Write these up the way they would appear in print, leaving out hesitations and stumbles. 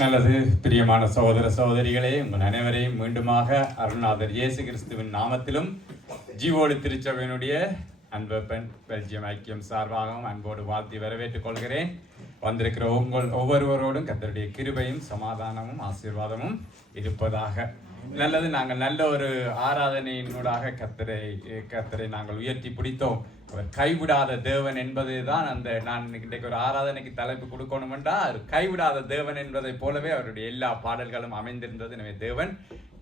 நல்லது. பிரியமான சகோதர சகோதரிகளே, உங்கள் அனைவரையும் மீண்டுமாக அருள்நாதர் இயேசு கிறிஸ்துவின் நாமத்திலும் ஜீவோடு திருச்சபையினுடைய அன்பப்பன் பெல்ஜியம் ஐக்கியம் சார்பாகவும் அன்போடு வாழ்த்தி வரவேற்றுக் கொள்கிறேன். வந்திருக்கிற உங்கள் ஒவ்வொருவரோடும் கர்த்தருடைய கிருபையும் சமாதானமும் ஆசீர்வாதமும் இருப்பதாக. நல்லது. நாங்கள் நல்ல ஒரு ஆராதனையினூடாக கர்த்தரை நாங்கள் உயர்த்தி பிடித்தோம். அவர் கைவிடாத தேவன் என்பது தான் நான் இன்றைக்கு ஒரு ஆராதனைக்கு தலைப்பு கொடுக்கணும் என்றால் கைவிடாத தேவன் என்பதை போலவே அவருடைய எல்லா பாடல்களும் அமைந்திருந்தது. எனவே தேவன்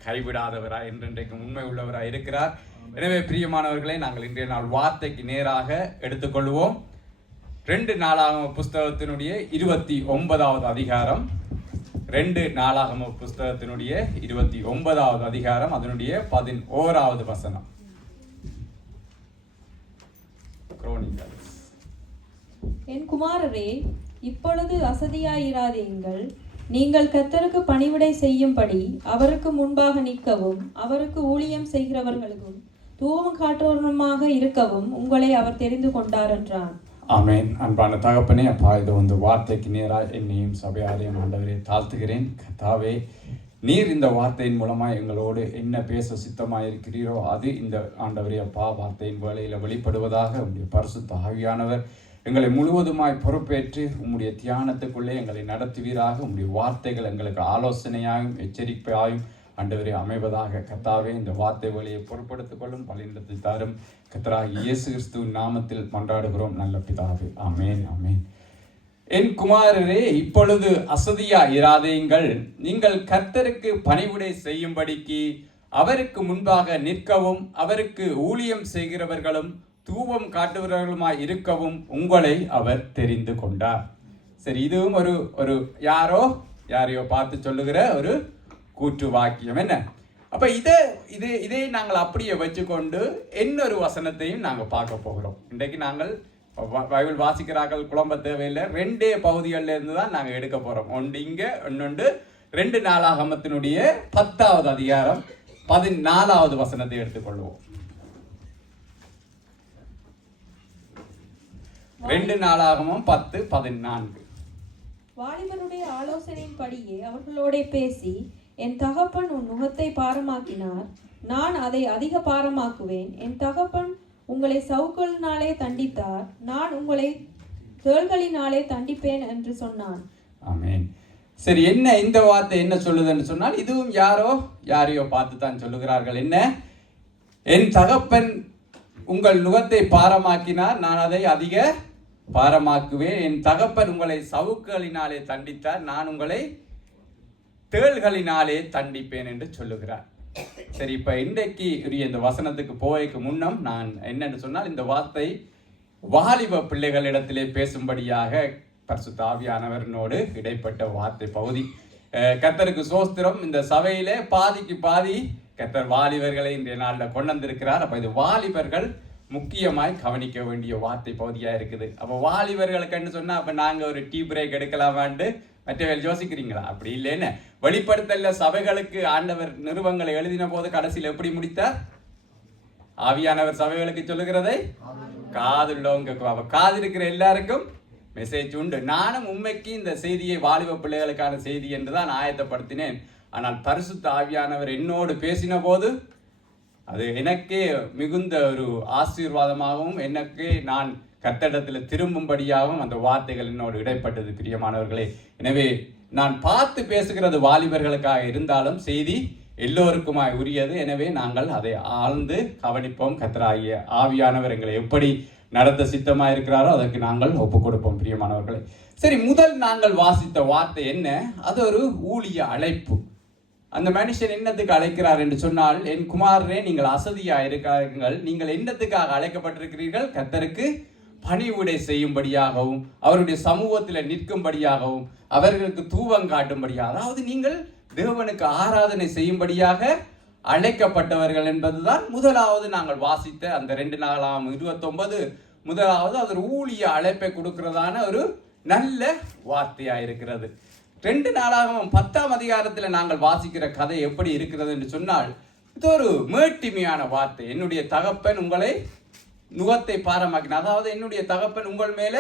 கைவிடாதவராய் என்றென்றைக்கும் உண்மை உள்ளவராய் இருக்கிறார். எனவே பிரியமானவர்களை, நாங்கள் இன்றைய நாள் வார்த்தைக்கு நேராக எடுத்துக்கொள்வோம். 2 நாளாகம புஸ்தகத்தினுடைய 29வது அதிகாரம், 2 நாளாகம புஸ்தகத்தினுடைய 29வது அதிகாரம், அதனுடைய 11வது வசனம். என் குமாரரே, இப்பொழுது அசதியாயிராதீங்கள். நீங்கள் கர்த்தருக்கு பணிவிடை செய்யும்படி அவருக்கு முன்பாக நிற்கவும் அவருக்கு ஊழியம் செய்கிறவர்களுக்கும் தூவம் காட்டுவனுமாக இருக்கவும் உங்களை அவர் தெரிந்து கொண்டார் என்றான். ஆமேன். அன்பான தகப்பனே, அப்பா, இது வார்த்தைக்கு நேராக என்னையும் சபையாரையும் ஆண்டவரை தாழ்த்துகிறேன். கர்த்தாவே, நீர் இந்த வார்த்தையின் மூலமாக எங்களோடு என்ன பேச சித்தமாக இருக்கிறீரோ அது இந்த ஆண்டவரே அப்பா வார்த்தையின் வேளையில் வெளிப்படுவதாக. உங்களுடைய பரிசுத்த ஆவியானவர் எங்களை முழுவதுமாய் பொறுப்பேற்று உம்முடைய தியானத்துக்குள்ளே எங்களை நடத்துவீராக. உம்முடைய வார்த்தைகள் எங்களுக்கு ஆலோசனையாயும் எச்சரிக்கையாயும் ஆண்டவரே அமைவதாக. கர்த்தாவே, இந்த வார்த்தை வழியை பொறுப்படுத்திக் கொள்ளும் பலியிடத்தை தாரும். கர்த்தராகிய இயேசு கிறிஸ்துவின் நாமத்தில் மன்றாடுகிறோம் நல்ல பிதாவே. ஆமேன், ஆமேன். என் குமாரரே, இப்பொழுது அசதியா இராதீங்கள். நீங்கள் கர்த்தருக்கு பணிவிடை செய்யும்படிக்கு அவருக்கு முன்பாக நிற்கவும் அவருக்கு ஊழியம் செய்கிறவர்களும் தூவம் காட்டுகிறவர்களுமாய் இருக்கவும் உங்களை அவர் தெரிந்து கொண்டார். சரி, இதுவும் ஒரு யாரையோ பார்த்து சொல்லுகிற ஒரு கூற்று வாக்கியம். என்ன அப்ப இதை நாங்கள் அப்படியே வச்சுக்கொண்டு இன்னொரு வசனத்தையும் நாங்கள் பார்க்க போகிறோம். இன்றைக்கு நாங்கள் பைபிள் வாசிக்கிறார்கள் குழம்ப தேவையில்லை. 2 பகுதிகளில் இருந்து தான் நாங்கள் எடுக்க போறோம். ஒன்று இங்கே, இன்னொன்று 2 நாளாகமத்தினுடைய 10வது அதிகாரம் 14வது வசனத்தை எடுத்துக்கொள்வோம். 2 நாளாகமம் 10:14. வாலிபருடைய ஆலோசனையின்படியே அவர்களோட பேசி, என் தகப்பன் உன் நுகத்தை பாரமாக்கினார், நான் அதை அதிக பாரமாக்குவேன். என் தகப்பன் உங்களை சவுக்களினாலே தண்டித்தார், நான் உங்களை தேள்களினாலே தண்டிப்பேன் என்று சொன்னான். ஆமென். சரி, என்ன இந்த வார்த்தை என்ன சொல்லுதுன்னு சொன்னால், இதுவும் யாரையோ பார்த்து தான் சொல்லுகிறார்கள். என்ன? என் தகப்பன் உங்கள் நுகத்தை பாரமாக்கினார், நான் அதை அதிக பாரமாக்குவேன். என் தகப்பன் உங்களை சவுக்களினாலே தண்டித்தார், நான் உங்களை தேள்களினாலே தண்டிப்பேன் என்று சொல்லுகிறார். சரி, இப்ப இன்றைக்கு இந்த வசனத்துக்கு போய்க்கு முன்னம் நான் என்னன்னு சொன்னால், இந்த வார்த்தை வாலிப பிள்ளைகளிடத்திலே பேசும்படியாக பரிசுத்த ஆவியானவரினோடு இடைப்பட்ட வார்த்தை பகுதி. கர்த்தருக்கு சோஸ்திரம். இந்த சபையிலே பாதிக்கு பாதி கர்த்தர் வாலிபர்களை இன்றைய நாளில் கொண்டு வந்திருக்கிறார். அப்ப இது வாலிபர்கள் முக்கியமாய் கவனிக்க வேண்டிய வார்த்தை பகுதியா இருக்குது. அப்ப வாலிபர்களுக்குன்னு சொன்னா அப்ப நாங்க ஒரு டீ பிரேக் எடுக்கலாமான்னு மற்றவர்கள் யோசிக்கிறீங்களா? அப்படி இல்லைன்னு வெளிப்படுத்தல சபைகளுக்கு ஆண்டவர் நிருபங்களை எழுதின போது கடைசியில் எப்படி முடித்தார்? ஆவியானவர் சபைகளுக்கு சொல்லுகிறதை காதுள்ளவங்க, காது இருக்கிற எல்லாருக்கும் மெசேஜ் உண்டு. நானும் உண்மைக்கு இந்த செய்தியை வாலிப பிள்ளைகளுக்கான செய்தி என்றுதான் ஆயத்தப்படுத்தினேன். ஆனால் பரிசுத்த ஆவியானவர் என்னோடு பேசின போது அது எனக்கே மிகுந்த ஒரு ஆசீர்வாதமாகவும் எனக்கே நான் கர்த்தரிடத்தில் திரும்பும்படியாகவும் அந்த வார்த்தைகள் என்னோடு இடைப்பட்டது. பிரியமானவர்களே, எனவே நான் பார்த்து பேசுகிறது வாலிபர்களுக்காக இருந்தாலும் செய்தி எல்லோருக்குமாய் உரியது. எனவே நாங்கள் அதை ஆழ்ந்து கவனிப்போம். கர்த்தராகிய ஆவியானவர் எங்களை எப்படி நடத்த சித்தமாக இருக்கிறாரோ அதற்கு நாங்கள் ஒப்புக் கொடுப்போம். பிரியமானவர்களே, சரி, முதல் நாங்கள் வாசித்த வார்த்தை என்ன? அது ஒரு ஊழிய அழைப்பு. அந்த மனுஷன் என்னத்துக்கு அழைக்கிறார் என்று சொன்னால், என் குமாரரே, நீங்கள் அசதியா இருக்கிறீர்கள். நீங்கள் என்னத்துக்காக அழைக்கப்பட்டிருக்கிறீர்கள்? கர்த்தருக்கு பணிவிடை செய்யும்படியாகவும் அவருடைய சமூகத்தில் நிற்கும்படியாகவும் அவர்களுக்கு தூவம் காட்டும்படியாக, அதாவது நீங்கள் தேவனுக்கு ஆராதனை செய்யும்படியாக அழைக்கப்பட்டவர்கள் என்பதுதான் முதலாவது நாங்கள் வாசித்த அந்த 2 நாளாகமம் 29 முதலாவது அது ஒரு ஊழிய அழைப்பை கொடுக்கிறதான ஒரு நல்ல வார்த்தையா இருக்கிறது. 2 நாளாகமம் 10ஆம் அதிகாரத்தில் நாங்கள் வாசிக்கிற கதை எப்படி இருக்கிறது என்று சொன்னால், இது ஒரு மேட்டிமையான வார்த்தை. என்னுடைய தகப்பன் உங்களை நுகத்தை பாரமாக்கினார், அதாவது என்னுடைய தகப்பன் உங்கள் மேல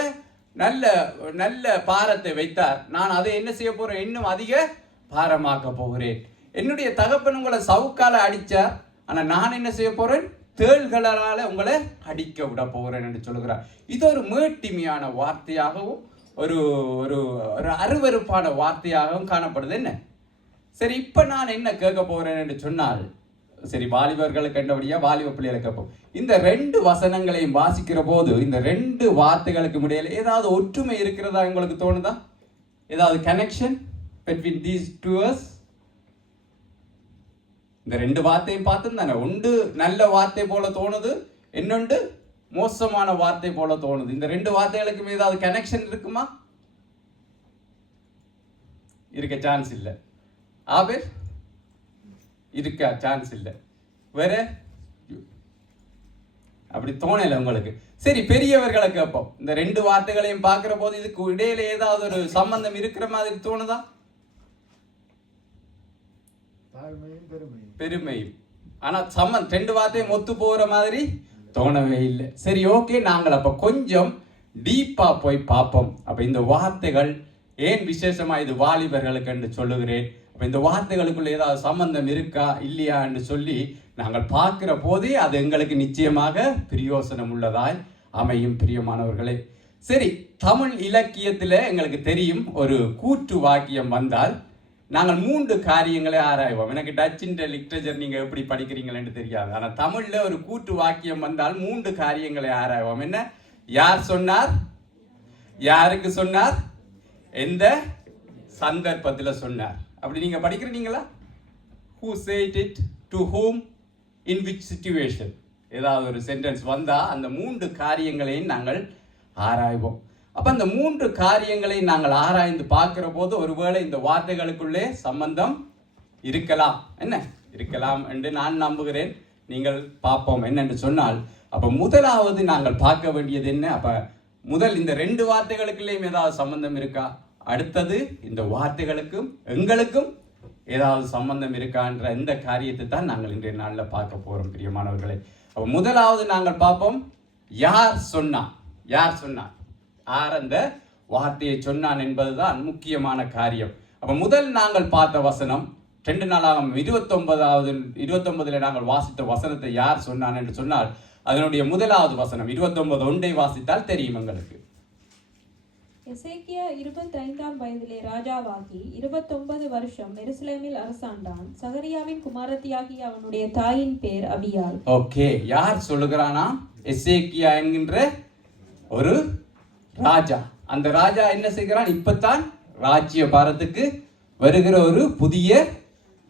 நல்ல நல்ல பாரத்தை வைத்தார். நான் அதை என்ன செய்ய போறேன்? இன்னும் அதிக பாரமாக்க போகிறேன். என்னுடைய தகப்பன் உங்களை சவுக்கால அடிச்சார், ஆனா நான் என்ன செய்ய போறேன்? தேள்களால உங்களை அடிக்க விட போகிறேன் என்று சொல்கிறார். இது ஒரு மேட்டிமையான வார்த்தையாகவும் ஒரு ஒரு ஒரு அருவருப்பான வார்த்தையாகவும் காணப்படுது. என்ன சரி, இப்ப நான் என்ன கேட்க போறேன் என்று சொன்னால், சரி வாலிபர்களுக்கு கண்டபடியா வாலிப பிள்ளைகளை கேட்போம். இந்த 2 வசனங்களையும் வாசிக்கிற போது இந்த 2 வார்த்தைகளுக்கு இடையில ஏதாவது ஒற்றுமை இருக்கிறதா உங்களுக்கு தோணுதா? ஏதாவது connection between these two words? இந்த 2 வார்த்தையும் பார்த்து தானே, ஒன்று நல்ல வார்த்தை போல தோணுது, இன்னொன்று மோசமான வார்த்தை போல தோணுது. இந்த 2 வார்த்தைகளுக்கு ஏதாவது கனெக்ஷன் இருக்குமா? இருக்க சான்ஸ் இல்லை. ஆபேல் இருக்க சான்ஸ் இல்லை. வேற அப்படி தோணல உங்களுக்கு. சரி, பெரியவர்களை கேட்போம். இந்த 2 வார்த்தைகளையும் பார்க்கிற போது இதுக்கு இடையில ஏதாவது ஒரு சம்பந்தம் இருக்கிற மாதிரி தோணுதா? பெருமையும். ஆனா 2 வார்த்தையும் ஒத்து போகிற மாதிரி தோணவே இல்லை. சரி, ஓகே, நாங்கள் அப்ப கொஞ்சம் டீப்பா போய் பார்ப்போம். அப்ப இந்த வார்த்தைகள் ஏன் விசேஷமா இது வாலிபர்களுக்கு என்று சொல்லுகிறேன். அப்ப இந்த வார்த்தைகளுக்குள்ள ஏதாவது சம்பந்தம் இருக்கா இல்லையா என்று சொல்லி நாங்கள் பார்க்கிற போதே அது எங்களுக்கு நிச்சயமாக பிரயோசனம் உள்ளதாய் அமையும். பிரியமானவர்களே, சரி, தமிழ் இலக்கியத்தில் எங்களுக்கு தெரியும், ஒரு கூற்று வாக்கியம் வந்தால் நாங்கள் 3 காரியங்களை ஆராய்வோம். எனக்கு டச் இன் லிட்ரேச்சர் நீங்க எப்படி படிக்கிறீங்களேன்னு தெரியாது. ஆனால் தமிழ்ல ஒரு கூற்று வாக்கியம் வந்தால் 3 காரியங்களை ஆராய்வோம். என்ன? யார் சொன்னார், யாருக்கு சொன்னார், எந்த சந்தர்ப்பத்தில் சொன்னார். அப்படி நீங்க படிக்கிறீங்களா? who said it, to whom, in which situation. ஏதாவது ஒரு சென்டென்ஸ் வந்தா அந்த 3 காரியங்களையும் நாங்கள் ஆராய்வோம். அப்ப அந்த 3 காரியங்களை நாங்கள் ஆராய்ந்து பார்க்கிற போது ஒருவேளை இந்த வார்த்தைகளுக்குள்ளே சம்பந்தம் இருக்கலாம். என்ன இருக்கலாம் என்று நான் நம்புகிறேன். நீங்கள் பார்ப்போம் என்னென்று சொன்னால், அப்ப முதலாவது நாங்கள் பார்க்க வேண்டியது என்ன? அப்ப முதல் இந்த 2 வார்த்தைகளுக்குள்ளேயும் ஏதாவது சம்பந்தம் இருக்கா? அடுத்தது இந்த வார்த்தைகளுக்கும் எங்களுக்கும் ஏதாவது சம்பந்தம் இருக்கான்ற இந்த காரியத்தை தான் நாங்கள் இன்றைய நாளில் பார்க்க போறோம். பிரியமானவர்களே, அப்ப முதலாவது நாங்கள் பார்ப்போம், யார் சொன்னார், யார் சொன்னார், யார் அந்த வார்த்தையை சொன்னான் என்பதுதான் முக்கியமான காரியம். அப்ப முதல் நாங்கள் பார்த்த வசனம் 2 நாளாகமம் 29 நாங்கள் வாசித்த வசனத்தை யார் சொன்னான் என்று சொன்னால், அதனுடைய முதலாவது வசனம் 29:1 வாசித்தால் தெரியும் எங்களுக்கு. எசேக்கியா 25ஆம் வயதிலே ராஜாவாகி 29 வருஷம் எருசலேமில் அரசாண்டான். சகரியாவின் குமாரத்தியாகி அவனுடைய தாயின் பேர் அபியாள். ஓகே, யார் சொல்லுகிறானா? எசேக்கியா என்கின்ற ஒரு ராஜா. அந்த ராஜா என்ன செய்கிறான்? இப்பதான் ராஜ்ய பாரத்துக்கு வருகிற ஒரு புதிய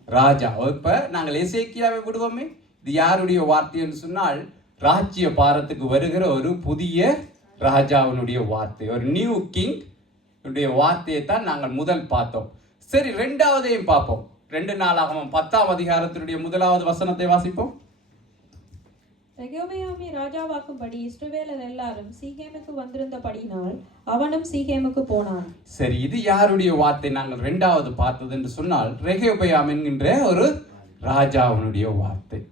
ராஜா. இப்ப நாங்கள் எசேக்கியாவை விடுவோமே, இது யாருடைய வார்த்தை என்று சொன்னால், ராஜ்ய பாரத்துக்கு வருகிற ஒரு புதிய ராஜாவினுடைய வார்த்தை, ஒரு நியூ கிங் உடைய வார்த்தையை தான் நாங்கள் முதல் பார்த்தோம். சரி, 2வதையும் பார்ப்போம். 2 நாளாகமம் 10ஆம் அதிகாரத்தினுடைய முதலாவது வசனத்தை வாசிப்போம். ரெகொபெயாமை ராஜாவாக்கும்படி இஸ்ரவேலர் எல்லாரும் சீகேமுக்கு வந்திருந்தபடியினால் அவனும் சீகேமுக்கு போனான். சரி, இது யாருடைய வார்த்தை நாங்கள் 2வது பார்த்தது என்று சொன்னால், ரெகொபெயாம் என்கின்ற ஒரு ராஜாவினுடைய வார்த்தை.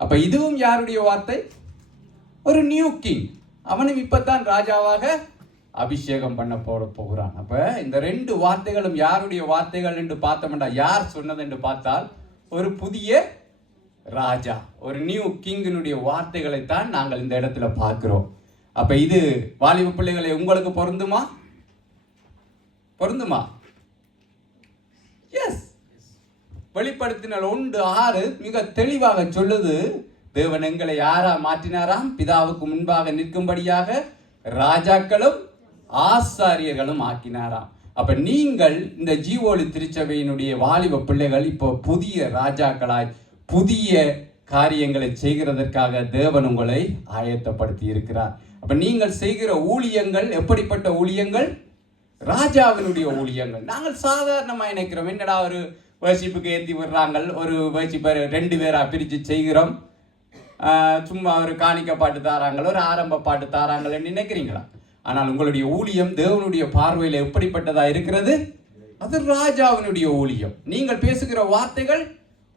அப்ப இதுவும் யாருடைய வார்த்தை? ஒரு நியூ கிங். அவனும் இப்பதான் ராஜாவாக அபிஷேகம் பண்ண போகிறான். அப்ப இந்த 2 வார்த்தைகளும் யாருடைய வார்த்தைகள் என்று பார்த்தோம்னா, யார் சொன்னது என்று பார்த்தால் ஒரு புதிய ராஜா, ஒரு நியூ கிங்கினுடைய வார்த்தைகளை தான் நாங்கள் இந்த இடத்துல பார்க்கிறோம். அப்ப இது வாலிப பிள்ளைகளை உங்களுக்கு பொருந்துமா? பொருந்துமா? எஸ். வெளிப்படுத்தினால் 1:6 மிக தெளிவாக சொல்லுது, தேவன் எங்களை யாரா மாற்றினாராம்? பிதாவுக்கு முன்பாக நிற்கும்படியாக ராஜாக்களும் ஆசாரியர்களும் ஆக்கினாராம். அப்ப நீங்கள் இந்த ஜீவோலி திருச்சபையினுடைய வாலிப பிள்ளைகள் இப்போ புதிய ராஜாக்களாய் புதிய காரியங்களை செய்கிறதற்காக தேவன் உங்களை ஆயத்தப்படுத்தி இருக்கிறார். அப்ப நீங்கள் செய்கிற ஊழியங்கள் எப்படிப்பட்ட ஊழியங்கள்? ராஜாவினுடைய ஊழியங்கள். நாங்கள் சாதாரணமா நினைக்கிறோம், என்னடா ஒரு வர்ஷிப்புக்கு ஏற்றி விடுறாங்க, ஒரு வர்ஷிப்பை 2 பேரா பிரித்து செய்கிறோம், சும்மா ஒரு காணிக்க பாட்டு தாராங்களோ ஒரு ஆரம்ப பாட்டு தாராங்கன்னு நினைக்கிறீங்களா? ஆனால் உங்களுடைய ஊழியம் தேவனுடைய பார்வையில் எப்படிப்பட்டதா இருக்கிறது? அது ராஜாவினுடைய ஊழியம். நீங்கள் பேசுகிற வார்த்தைகள்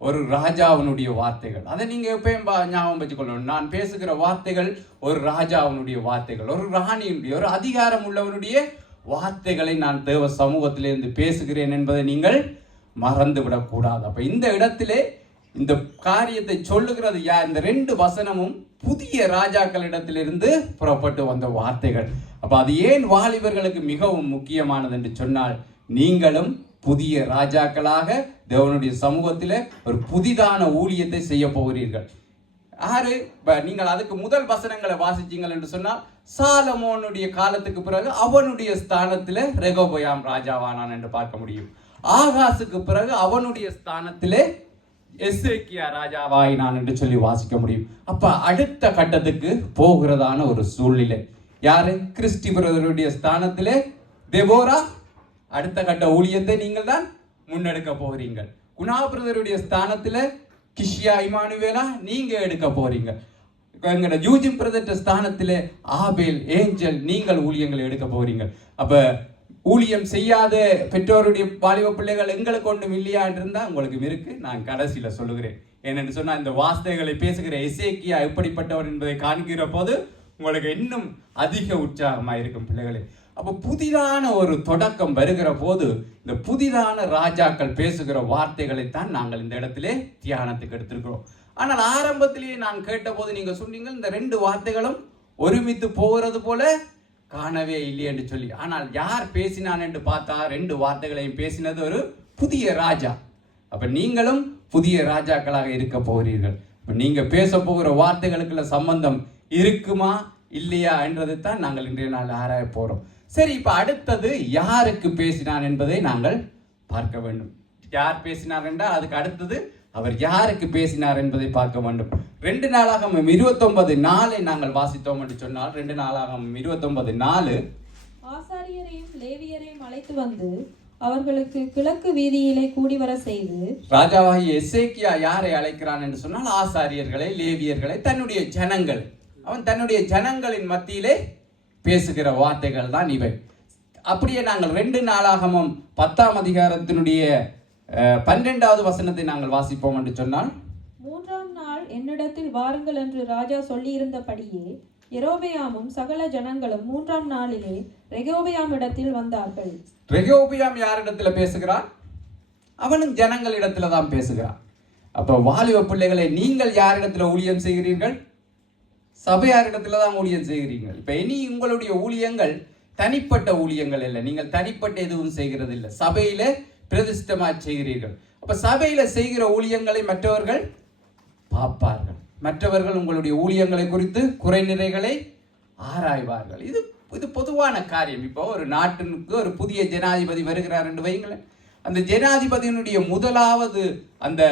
ஒரு ராஜாவினுடைய வார்த்தைகள். அதை நீங்க எப்பயும் ஞாபகம் வச்சுக்கொள்ளணும். நான் பேசுகிற வார்த்தைகள் ஒரு ராஜாவினுடைய வார்த்தைகள், ஒரு ராணியினுடைய, ஒரு அதிகாரம் உள்ளவனுடைய வார்த்தைகளை நான் தேவ சமூகத்திலிருந்து பேசுகிறேன் என்பதை நீங்கள் மறந்து விடக்கூடாது. அப்ப இந்த இடத்திலே இந்த காரியத்தை சொல்லுகிறது யார்? இந்த 2 வசனமும் புதிய ராஜாக்களிடத்திலிருந்து புறப்பட்டு வந்த வார்த்தைகள். அப்ப அது ஏன் வாலிபர்களுக்கு மிகவும் முக்கியமானது என்று சொன்னால், நீங்களும் புதிய ராஜாக்களாக தேவனுடைய சமூகத்தில் ஒரு புதிதான ஊழியத்தை செய்ய போகிறீர்கள். யாரு? நீங்கள் அதுக்கு முதல் வசனங்களை வாசிச்சீங்கள் என்று சொன்னால், சாலமோனுடைய காலத்துக்கு பிறகு அவனுடைய ஸ்தானத்தில் ரெகோபயாம் ராஜாவானான் என்று பார்க்க முடியும். ஆகாசுக்கு பிறகு அவனுடைய ஸ்தானத்திலே எசேக்கியா ராஜாவாயினான் என்று சொல்லி வாசிக்க முடியும். அப்ப அடுத்த கட்டத்துக்கு போகிறதான ஒரு சூழ்நிலை. யாரு? கிறிஸ்டி பிரதருடைய ஸ்தானத்திலே தெபோரா அடுத்த கட்ட ஊழியத்தை நீங்கள் தான் முன்னெடுக்க போகிறீங்க. குணா பிரதருடைய ஸ்தானத்தில் கிஷியா இமானுவேலா நீங்க எடுக்க போறீங்க. எங்கட யூஜிம் பிரதர் ஸ்தானத்தில் ஆபேல் ஏஞ்சல் நீங்கள் ஊழியங்களை எடுக்க போறீங்க. அப்ப ஊழியம் செய்யாத பெற்றோருடைய வாலிப பிள்ளைகள் எங்களுக்கு ஒன்றும் இல்லையா இருந்தா உங்களுக்கு இருக்கு. நான் கடைசியில சொல்லுகிறேன். ஏனென்று சொன்னா, இந்த வார்த்தைகளை பேசுகிற எசேக்கியா எப்படிப்பட்டவர் என்பதை காண்கிற போது உங்களுக்கு இன்னும் அதிக உற்சாகமா இருக்கும் பிள்ளைகளே. அப்போ புதிதான ஒரு தொடக்கம் வருகிற போது இந்த புதிதான ராஜாக்கள் பேசுகிற வார்த்தைகளைத்தான் நாங்கள் இந்த இடத்திலே தியானத்துக்கு எடுத்திருக்கிறோம். ஆனால் ஆரம்பத்திலேயே நான் கேட்ட போது நீங்க சொன்னீங்க இந்த 2 வார்த்தைகளும் ஒருமித்து போகிறது போல காணவே இல்லை என்று சொல்லி. ஆனால் யார் பேசினான் என்று பார்த்தா 2 வார்த்தைகளையும் பேசினது ஒரு புதிய ராஜா. அப்ப நீங்களும் புதிய ராஜாக்களாக இருக்க போகிறீர்கள். நீங்க பேச போகிற வார்த்தைகளுக்குள்ள சம்பந்தம் இருக்குமா இல்லையா என்றதை தான் நாங்கள் இன்றைய நாள் ஆராய போறோம். சரி, இப்ப அடுத்தது யாருக்கு பேசினான் என்பதை நாங்கள் பார்க்க வேண்டும். யார் பேசினார் என்றால் அதுக்கு அடுத்தது அவர் யாருக்கு பேசினார் என்பதை பார்க்க வேண்டும். 2 நாளாகமம் 29:4 நாங்கள் வாசித்தோம் என்று சொன்னால், 2 நாளாகமம் 29:4 ஆசாரியரையும் லேவியரையும் அழைத்து வந்து அவர்களுக்கு கிழக்கு வீதியிலே கூடி வர செய்து. ராஜாவாகிய எசேக்கியா யாரை அழைக்கிறான் என்று சொன்னால், ஆசாரியர்களை, லேவியர்களை, தன்னுடைய ஜனங்கள். அவன் தன்னுடைய ஜனங்களின் மத்தியிலே பேசுகிற வார்த்தைகள் தான் இவை. அப்படியே நாங்கள் 2 நாளாகமம் 10ஆம் அதிகாரத்தினுடைய 12வது வசனத்தை நாங்கள் வாசிப்போம் என்று சொன்னால், 3ஆம் நாள் என்னிடத்தில் வாருங்கள் என்று ராஜா சொல்லியிருந்தபடியே யெரொபெயாமும் சகல ஜனங்களும் 3ஆம் நாளிலே ரெகோபெயாம் இடத்தில் வந்தார்கள். ரெகோபெயாம் யாரிடத்துல பேசுகிறான்? அவனும் ஜனங்களிடத்துல தான் பேசுகிறான். அப்ப வாலிப பிள்ளைகளை, நீங்கள் யாரிடத்துல ஊழியம் செய்கிறீர்கள்? சபையாரிடத்துல தான் ஊழியம் செய்கிறீர்கள். இப்ப இனி உங்களுடைய ஊழியங்கள் தனிப்பட்ட ஊழியங்கள் இல்லை. நீங்கள் தனிப்பட்ட எதுவும் செய்கிறது இல்லை. சபையில பிரதிஷ்டமா செய்கிறீர்கள். அப்ப சபையில செய்கிற ஊழியங்களை மற்றவர்கள் பார்ப்பார்கள். மற்றவர்கள் உங்களுடைய ஊழியங்களை குறித்து குறை நிறைகளை ஆராய்வார்கள். இது பொதுவான காரியம். இப்போ ஒரு நாட்டிற்கு ஒரு புதிய ஜனாதிபதி வருகிறார் என்று வைங்களேன். அந்த ஜனாதிபதியினுடைய முதலாவது அந்த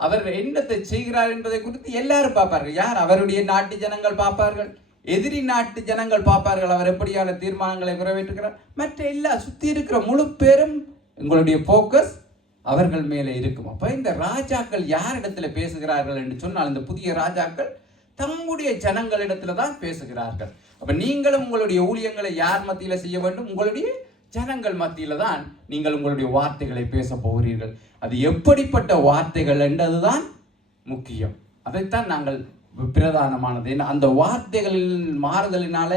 அவர் என்னத்தை செய்கிறார் என்பதை குறித்து எல்லாரும் பார்ப்பார்கள். யார்? அவருடைய நாட்டு ஜனங்கள் பார்ப்பார்கள், எதிரி நாட்டு ஜனங்கள் பார்ப்பார்கள். அவர் எப்படியான தீர்மானங்களை நிறைவேற்றுகிறார். மற்ற எல்லா சுத்தி இருக்கிற முழு பேரும் உங்களுடைய போக்கஸ் அவர்கள் மேலே இருக்கும். அப்ப இந்த ராஜாக்கள் யாரிடத்துல பேசுகிறார்கள் என்று சொன்னால், இந்த புதிய ராஜாக்கள் தம்முடைய ஜனங்களிடத்துல தான் பேசுகிறார்கள். அப்ப நீங்களும் உங்களுடைய ஊழியங்களை யார் மத்தியில செய்ய வேண்டும்? உங்களுடைய ஜனங்கள் மத்தியில தான் நீங்கள் உங்களுடைய வார்த்தைகளை பேச போகிறீர்கள். அது எப்படிப்பட்ட வார்த்தைகள் என்றதுதான் முக்கியம். அதைத்தான் நாங்கள் பிரதானமானது. அந்த வார்த்தைகளில் மாறுதலினால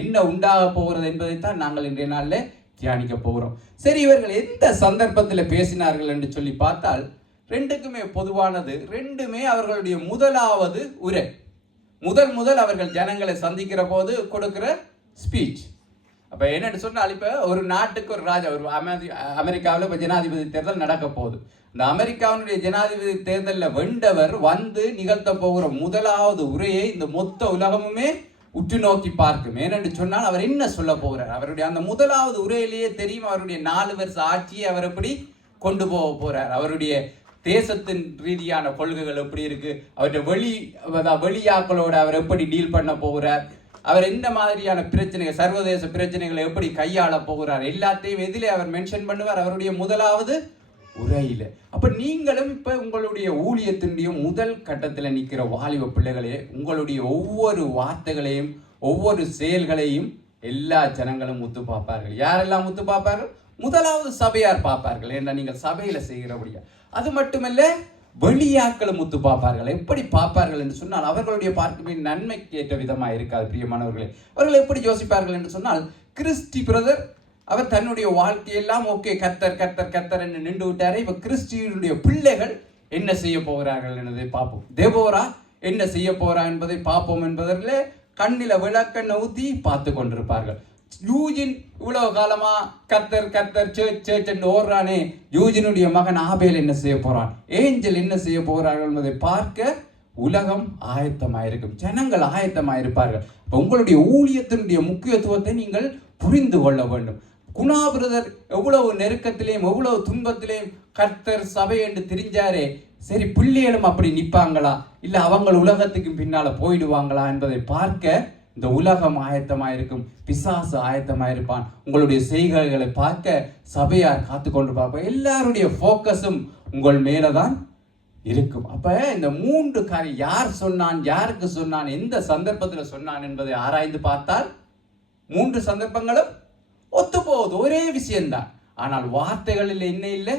என்ன உண்டாக போகிறது என்பதைத்தான் நாங்கள் இன்றைய நாளில் தியானிக்க போகிறோம். சரி, இவர்கள் எந்த சந்தர்ப்பத்தில் பேசினார்கள் என்று சொல்லி பார்த்தால், 2க்குமே பொதுவானது. 2மே அவர்களுடைய முதலாவது உரை. முதல் அவர்கள் ஜனங்களை சந்திக்கிற போது கொடுக்கிற ஸ்பீச். அப்ப என்னன்னு சொன்னால், இப்ப ஒரு நாட்டுக்கு ஒரு ராஜா, ஒரு அமெரிக்காவில் இப்ப ஜனாதிபதி தேர்தல் நடக்க போகுது. இந்த அமெரிக்காவினுடைய ஜனாதிபதி தேர்தலில் வென்றவர் வந்து நிகழ்த்த போகிற முதலாவது உரையை இந்த மொத்த உலகமுமே உற்று நோக்கி பார்க்கும். ஏனென்று சொன்னால், அவர் என்ன சொல்ல போகிறார்? அவருடைய அந்த முதலாவது உரையிலேயே தெரியும் அவருடைய 4 வருஷ ஆட்சியை அவர் எப்படி கொண்டு போக போறார், அவருடைய தேசத்தின் ரீதியான கொள்கைகள் எப்படி இருக்கு, அவருடைய வெளியாக்களோட அவர் எப்படி டீல் பண்ண போகிறார், அவர் எந்த மாதிரியான பிரச்சனைகள், சர்வதேச பிரச்சனைகளை எப்படி கையாள போகிறார், எல்லாத்தையும் எதிலே அவர் மென்ஷன் பண்ணுவார் அவருடைய முதலாவது உரையில. அப்ப நீங்களும் இப்ப உங்களுடைய ஊழியத்தினுடைய முதல் கட்டத்தில் நிற்கிற வாலிப பிள்ளைகளே, உங்களுடைய ஒவ்வொரு வார்த்தைகளையும் ஒவ்வொரு செயல்களையும் எல்லா ஜனங்களும் முத்து பார்ப்பார்கள். யாரெல்லாம் முத்து பார்ப்பார்கள்? முதலாவது சபையார் பார்ப்பார்கள். ஏன்னா நீங்கள் சபையில செய்கிறபடியா. அது மட்டுமல்ல, வெளியாக்களும் முத்து பார்ப்பார்கள். எப்படி பார்ப்பார்கள் என்று சொன்னால், அவர்களுடைய பார்க்கவே நன்மைக்கு ஏற்ற விதமாக இருக்காது பிரியமானவர்களே. அவர்கள் எப்படி யோசிப்பார்கள் என்று சொன்னால், கிறிஸ்டி பிரதர் அவர் தன்னுடைய வாழ்க்கையெல்லாம் ஓகே கத்தர் கத்தர் கத்தர் என்று நின்று விட்டாரே, இப்ப கிறிஸ்டியனுடைய பிள்ளைகள் என்ன செய்ய போகிறார்கள் என்பதை பார்ப்போம். தேபோரா என்ன செய்ய போறா என்பதை பார்ப்போம் என்பதற்கு கண்ணில விளக்கெண்ண ஊத்தி பார்த்து கொண்டிருப்பார்கள். யூஜின் இவ்வளவு காலமா கத்தர் கத்தர் சேர்ச் என்று ஓடுறானே, யூஜினுடைய மகன் ஆபேல் என்ன செய்ய போறான், ஏஞ்சல் என்ன செய்ய போகிறார்கள் என்பதை பார்க்க உலகம் ஆயத்தமாயிருக்கும், ஜனங்கள் ஆயத்தமாயிருப்பார்கள். உங்களுடைய ஊழியத்தினுடைய முக்கியத்துவத்தை நீங்கள் புரிந்து கொள்ள வேண்டும். குணா பிரதர் எவ்வளவு நெருக்கத்திலேயும் எவ்வளவு துன்பத்திலேயும் கர்த்தர் சபை என்று தெரிஞ்சாரே, சரி பிள்ளைகளும் அப்படி நிற்பாங்களா, இல்ல அவங்க உலகத்துக்கு பின்னால போயிடுவாங்களா என்பதை பார்க்க இந்த உலகம் ஆயத்தமாயிருக்கும், பிசாசு ஆயத்தமாயிருப்பான். உங்களுடைய செய்கைகளை பார்க்க சபையார் காத்து கொண்டு பார்ப்போம். எல்லாருடைய போக்கஸும் உங்கள் மேலதான் இருக்கும். அப்ப இந்த 3 காரியம் யார் சொன்னான், யாருக்கு சொன்னான், எந்த சந்தர்ப்பத்தில் சொன்னான் என்பதை ஆராய்ந்து பார்த்தால் 3 சந்தர்ப்பங்களும் ஒத்து போகுது, ஒரே விஷயம்தான். ஆனால் வார்த்தைகளில் என்ன இல்லை,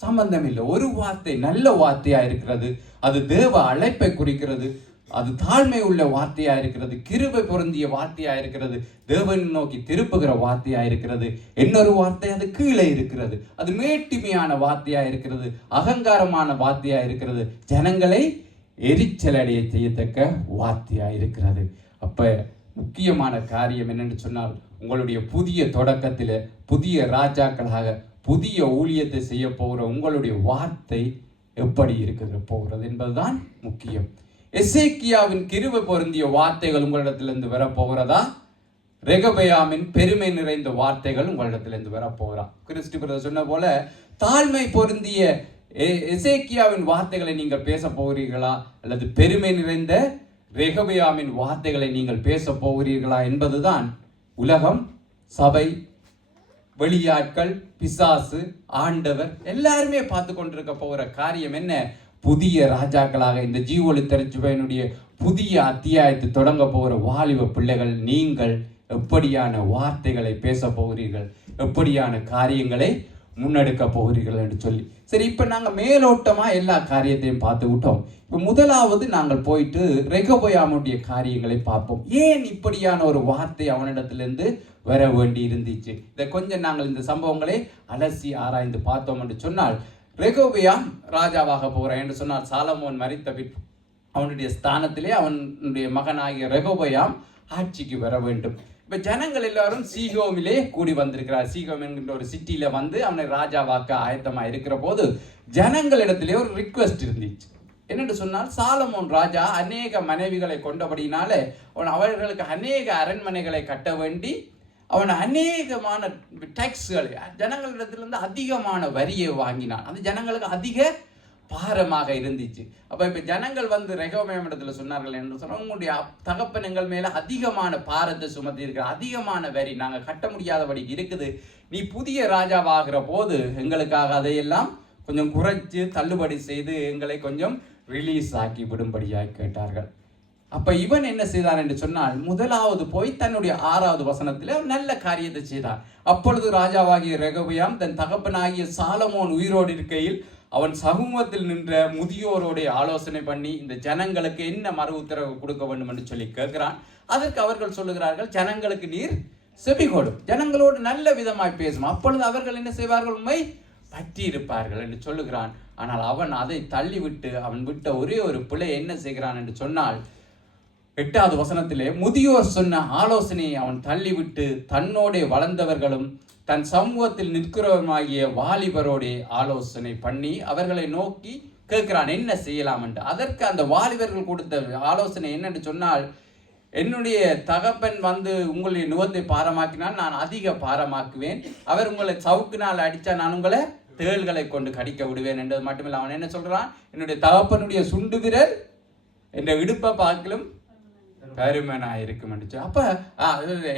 சம்பந்தம் இல்லை. ஒரு வார்த்தை நல்ல வார்த்தையா இருக்கிறது, அது தேவ அழைப்பை குறிக்கிறது, அது தாழ்மை உள்ள வார்த்தையா இருக்கிறது, கிருபை பொருந்திய வார்த்தையா இருக்கிறது, தேவன் நோக்கி திருப்புகிற வார்த்தையா இருக்கிறது. இன்னொரு வார்த்தை அது கீழே இருக்கிறது, அது மேட்டிமையான வார்த்தையா இருக்கிறது, அகங்காரமான வார்த்தையா இருக்கிறது, ஜனங்களை எரிச்சலடைய செய்யத்தக்க வார்த்தையா இருக்கிறது. அப்ப முக்கியமான காரியம் என்னென்னு சொன்னால், உங்களுடைய புதிய தொடக்கத்தில் புதிய ராஜாக்களாக புதிய ஊழியத்தை செய்ய போகிற உங்களுடைய வார்த்தை எப்படி இருக்கிற போகிறது என்பதுதான் முக்கியம். எசேக்கியாவின் கிருபை பொருந்திய வார்த்தைகள் உங்களிடத்திலிருந்து வரப்போகிறதா, ரெகபெயாமின் பெருமை நிறைந்த வார்த்தைகள் உங்களிடத்திலிருந்து வரப்போகிறா? கிறிஸ்து பிரதர் சொன்ன போல தாழ்மை பொருந்திய எசேக்கியாவின் வார்த்தைகளை நீங்கள் பேச போகிறீர்களா, அல்லது பெருமை நிறைந்த ரெகபெயாமின் வார்த்தைகளை நீங்கள் பேச போகிறீர்களா என்பதுதான் உலகம், சபை, வெளியாட்கள், பிசாசு, ஆண்டவர் எல்லாருமே பார்த்து கொண்டிருக்க போகிற காரியம் என்ன? புதிய ராஜாக்களாக இந்த ஜீவொளி திருச்சபையினுடைய புதிய அத்தியாயத்தை தொடங்க போகிற வாலிப பிள்ளைகள், நீங்கள் எப்படியான வார்த்தைகளை பேச போகிறீர்கள், எப்படியான காரியங்களை முன்னெடுக்க போகிறீர்கள் என்று சொல்லி. சரி, இப்போ நாங்கள் மேலோட்டமாக எல்லா காரியத்தையும் பார்த்து விட்டோம். இப்போ முதலாவது நாங்கள் போயிட்டு ரெகபெயாமுடைய காரியங்களை பார்ப்போம். ஏன் இப்படியான ஒரு வார்த்தை அவனிடத்திலிருந்து வர வேண்டி இருந்துச்சு? இதை கொஞ்சம் நாங்கள் இந்த சம்பவங்களை அலசி ஆராய்ந்து பார்த்தோம் என்று சொன்னால், ரெகபெயாம் ராஜாவாக போகிறான் என்று சொன்னால், சாலமோன் மரித்த பின் அவனுடைய ஸ்தானத்திலே அவனுடைய மகனாகிய ரெகபெயாம் ஆட்சிக்கு வர வேண்டும். இப்போ ஜனங்கள் எல்லாரும் சீகோமிலே கூடி வந்திருக்கிறார். சீகோம் என்கின்ற ஒரு சிட்டியில வந்து அவனை ராஜாவாக்க ஆயத்தமாக இருக்கிற போது ஜனங்களிடத்திலே ஒரு ரிக்வெஸ்ட் இருந்துச்சு. என்னென்று சொன்னால், சாலமோன் ராஜா அநேக மனைவிகளை கொண்டபடினால அவர்களுக்கு அநேக அரண்மனைகளை கட்ட வேண்டி அவன் அநேகமான டாக்ஸ்களை ஜனங்களிடத்திலிருந்து அதிகமான வரியை வாங்கினான். அந்த ஜனங்களுக்கு அதிக பாரமாக இருந்துச்சு. அப்போ இப்போ ஜனங்கள் வந்து ரெகபெயாம் இடத்துல சொன்னார்கள் என்று சொன்னால், உங்களுடைய தகப்பன் எங்கள் மேலே அதிகமான பாரத்தை சுமத்தி இருக்கிற, அதிகமான வரி நாங்கள் கட்ட முடியாதபடி இருக்குது, நீ புதிய ராஜாவாகிற போது எங்களுக்காக அதையெல்லாம் கொஞ்சம் குறைச்சு தள்ளுபடி செய்து எங்களை கொஞ்சம் ரிலீஸ் ஆக்கி விடும்படியாக கேட்டார்கள். அப்ப இவன் என்ன செய்தான் என்று சொன்னால், முதலாவது போய் தன்னுடைய 6வது வசனத்தில் நல்ல காரியத்தை செய்தான். அப்பொழுது ராஜாவாகிய ரெகபெயாம் தன் தகப்பனாகிய சாலமோன் உயிரோடு இருக்கையில் அவன் சமூகத்தில் நின்ற முதியோரோடைய ஆலோசனை பண்ணி இந்த ஜனங்களுக்கு என்ன மறு உத்தரவு கொடுக்க வேண்டும் என்று சொல்லி கேட்கிறான். அதற்கு அவர்கள் சொல்லுகிறார்கள், ஜனங்களுக்கு நீர் செவி கொடும், ஜனங்களோடு நல்ல விதமாய் பேசும், அப்பொழுது அவர்கள் என்ன செய்வார்கள், உண்மை பற்றி இருப்பார்கள் என்று சொல்லுகிறான். ஆனால் அவன் அதை தள்ளிவிட்டு அவன் விட்ட ஒரே ஒரு பிள்ளை என்ன செய்கிறான் என்று சொன்னால், 8வது வசனத்திலே முதியோர் சொன்ன ஆலோசனையை அவன் தள்ளிவிட்டு தன்னோட வளர்ந்தவர்களும் தன் சமூகத்தில் நிற்கிறவருமாகிய வாலிபரோடைய ஆலோசனை பண்ணி அவர்களை நோக்கி கேட்கிறான் என்ன செய்யலாம் என்று. அதற்கு அந்த வாலிபர்கள் கொடுத்த ஆலோசனை என்னென்று சொன்னால், என்னுடைய தகப்பன் வந்து உங்களுடைய நுகத்தை பாரமாக்கினால் நான் அதிக பாரமாக்குவேன், அவர் உங்களை சவுக்கினால் அடித்தா நான் உங்களை தேள்களை கொண்டு கடிக்க விடுவேன் என்றது மட்டுமில்லை, அவன் என்ன சொல்றான், என்னுடைய தகப்பனுடைய சுண்டு விரல் என்ற இடுப்பை பார்க்கலும் பருமனாக இருக்கும் என்று. அப்ப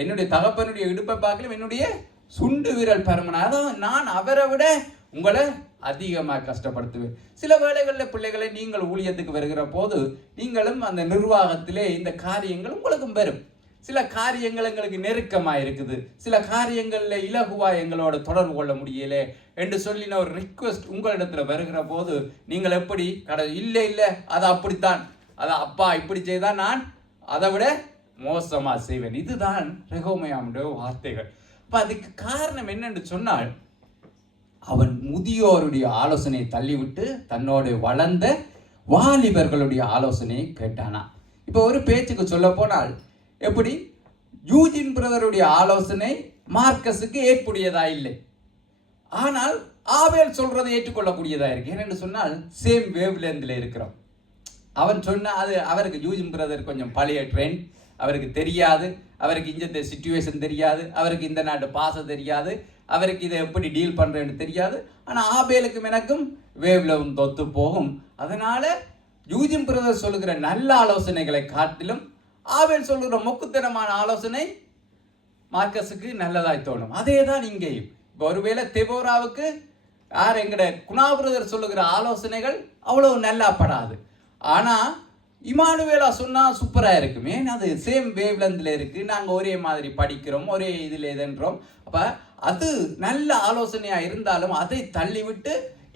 என்னுடைய தகப்பனுடைய இடுப்பை பார்க்கலும் என்னுடைய சுண்டு விரல் பருமனா, அதான் நான் அவரை விட உங்களை அதிகமாக கஷ்டப்படுத்துவேன். சில வேளைகளில் பிள்ளைகளை நீங்கள் ஊழியத்துக்கு வருகிற போது நீங்களும் அந்த நிர்வாகத்திலே இந்த காரியங்கள் உங்களுக்கும் வரும். சில காரியங்கள் எங்களுக்கு நெருக்கமாக இருக்குது, சில காரியங்களில் இலகுவாக எங்களோட தொடர்பு கொள்ள முடியல, என்று சொல்லின ஒரு ரிக்வெஸ்ட் உங்களிடத்துல வருகிற போது நீங்கள் எப்படி இல்லை அது அப்படித்தான், அது அப்பா இப்படி செய்தால் நான் அதை விட மோசமா செய்வேன். இதுதான் ரெகோபெயாமுடைய வார்த்தைகள். அப்ப அதுக்கு காரணம் என்னென்று சொன்னால், அவன் முதியோருடைய ஆலோசனையை தள்ளிவிட்டு தன்னோடு வளர்ந்த வாலிபர்களுடைய ஆலோசனையை கேட்டானா. இப்போ ஒரு பேச்சுக்கு சொல்ல போனால், எப்படி யூஜின் பிரதருடைய ஆலோசனை மார்க்கஸுக்கு ஏற்புடையதா இல்லை, ஆனால் ஆபேல் சொல்றதை ஏற்றுக்கொள்ளக்கூடியதா இருக்கு. ஏன்னு சொன்னால் சேம் வேவ் லென்த்ல இருக்கிறோம். அவன் சொன்ன அது அவருக்கு யூஜின் பிரதர் கொஞ்சம் பழைய ட்ரெண்ட், அவருக்கு தெரியாது, அவருக்கு இந்த சிச்சுவேஷன் தெரியாது, அவருக்கு இந்த நாட்டு பாசம் தெரியாது, அவருக்கு இதை எப்படி டீல் பண்றேன்னு தெரியாது. ஆனால் ஆபேலுக்கும் எனக்கும் வேவ்லவும் தொத்து போகும். அதனால யூஜின் பிரதர் சொல்லுகிற நல்ல ஆலோசனைகளை காட்டிலும் ஆபேல் சொல்லுகிற மொக்குத்தனமான ஆலோசனை மார்க்கஸுக்கு நல்லதாய் தோணும். அதே தான் இங்கேயும். இப்போ ஒருவேளை தெபோராவுக்கு எங்கட குணா பிரதர் சொல்லுகிற ஆலோசனைகள் அவ்வளவு நல்லா படாது, ஆனா இமானுவேலா சொன்னா சூப்பரா இருக்கும். ஏன் அது சேம் வேவ் லென்த்ல இருக்கு, நாங்க ஒரே மாதிரி படிக்கிறோம், ஒரே இதுல இதுன்றோம். அப்ப அது நல்ல ஆலோசனையா இருந்தாலும் அதை தள்ளிவிட்டு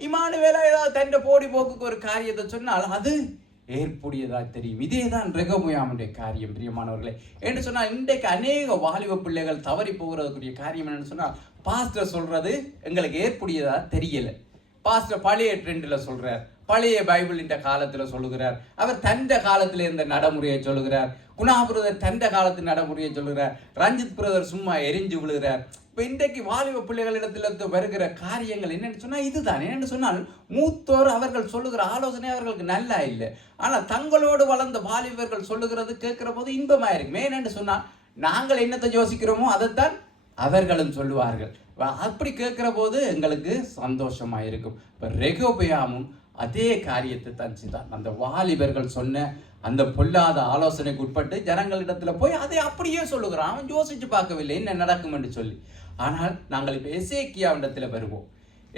இமானுவேலா ஏதாவது தண்ட போடி போக்குக்கு ஒரு காரியத்தை சொன்னால் அது ஏற்புடையதா தெரியும். இதே தான் ரெகோபெயாமுடைய காரியம் பிரியமானவர்களே. என்று சொன்னால் இன்றைக்கு அநேக வாலிப பிள்ளைகள் தவறி போகிறதுக்குரிய காரியம் என்னன்னு சொன்னால், பாஸ்டர் சொல்றது எங்களுக்கு ஏற்புடையதா தெரியல. பாஸ்டர் பழைய ட்ரெண்டில் சொல்றார், பழைய பைபிளின் காலத்தில் சொல்லுகிறார், அவர் தந்த காலத்தில் இருந்த நடைமுறையை சொல்லுகிறார், குணா பிரதர் தந்த காலத்து நடைமுறையை சொல்லுகிறார், ரஞ்சித் பிரதர் சும்மா எரிஞ்சு விழுகிறார். இப்போ இன்றைக்கு வாலிப பிள்ளைகளிடத்தில் வருகிற காரியங்கள் என்னன்னு சொன்னால் இதுதான். என்னென்னு சொன்னால், மூத்தோர் அவர்கள் சொல்லுகிற ஆலோசனை அவர்களுக்கு நல்லா இல்லை, ஆனால் தங்களோடு வளர்ந்த வாலிபர்கள் சொல்லுகிறது கேட்கிற போது இன்பமாக இருக்கும். என்னென்னு சொன்னால், நாங்கள் என்னத்தை யோசிக்கிறோமோ அதைத்தான் அவர்களும் சொல்லுவார்கள். அப்படி கேட்கிற போது எங்களுக்கு சந்தோஷமா இருக்கும். இப்போ ரெகோபெயாமும் அதே காரியத்தை தான் செய்தான். அந்த வாலிபர்கள் சொன்ன அந்த பொல்லாத ஆலோசனைக்கு உட்பட்டு ஜனங்களிடத்துல போய் அதை அப்படியே சொல்லுகிறான். அவன் யோசிச்சு பார்க்கவில்லை என்ன நடக்கும் என்று சொல்லி. ஆனால் நாங்கள் இப்போ எசேக்கியாவிடத்துல வருவோம்.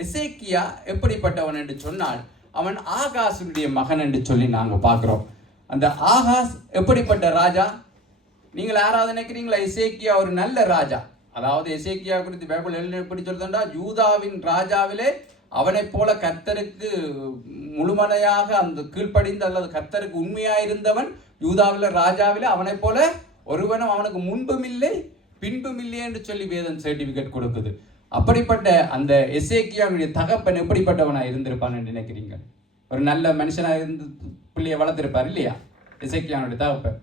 எசேக்கியா எப்படிப்பட்டவன் என்று சொன்னால், அவன் ஆகாசுடைய மகன் என்று சொல்லி நாங்கள் பார்க்கிறோம். அந்த ஆகாஸ் எப்படிப்பட்ட ராஜா? நீங்கள் யாராவது நினைக்கிறீங்களா எசேக்கியா ஒரு நல்ல ராஜா? அதாவது எசேக்கியா குறித்து பைபிள் எப்படி சொல்றதுன்னா, யூதாவின் ராஜாவிலே அவனைப் போல கர்த்தருக்கு முழுமனையாக அந்த கீழ்ப்படிந்து அல்லது கர்த்தருக்கு உண்மையாயிருந்தவன் யூதாவில ராஜாவில அவனைப் போல ஒருவனும் அவனுக்கு முன்பும் இல்லை பின்பும் இல்லை என்று சொல்லி வேதம் சர்டிபிகேட் கொடுக்குது. அப்படிப்பட்ட அந்த எசேக்கியாவுடைய தகப்பன் எப்படிப்பட்டவனா இருந்திருப்பான்னு நினைக்கிறீங்க? ஒரு நல்ல மனுஷனா இருந்து பிள்ளைய வளர்த்திருப்பார் இல்லையா எசேக்கியாவுடைய தகப்பன்?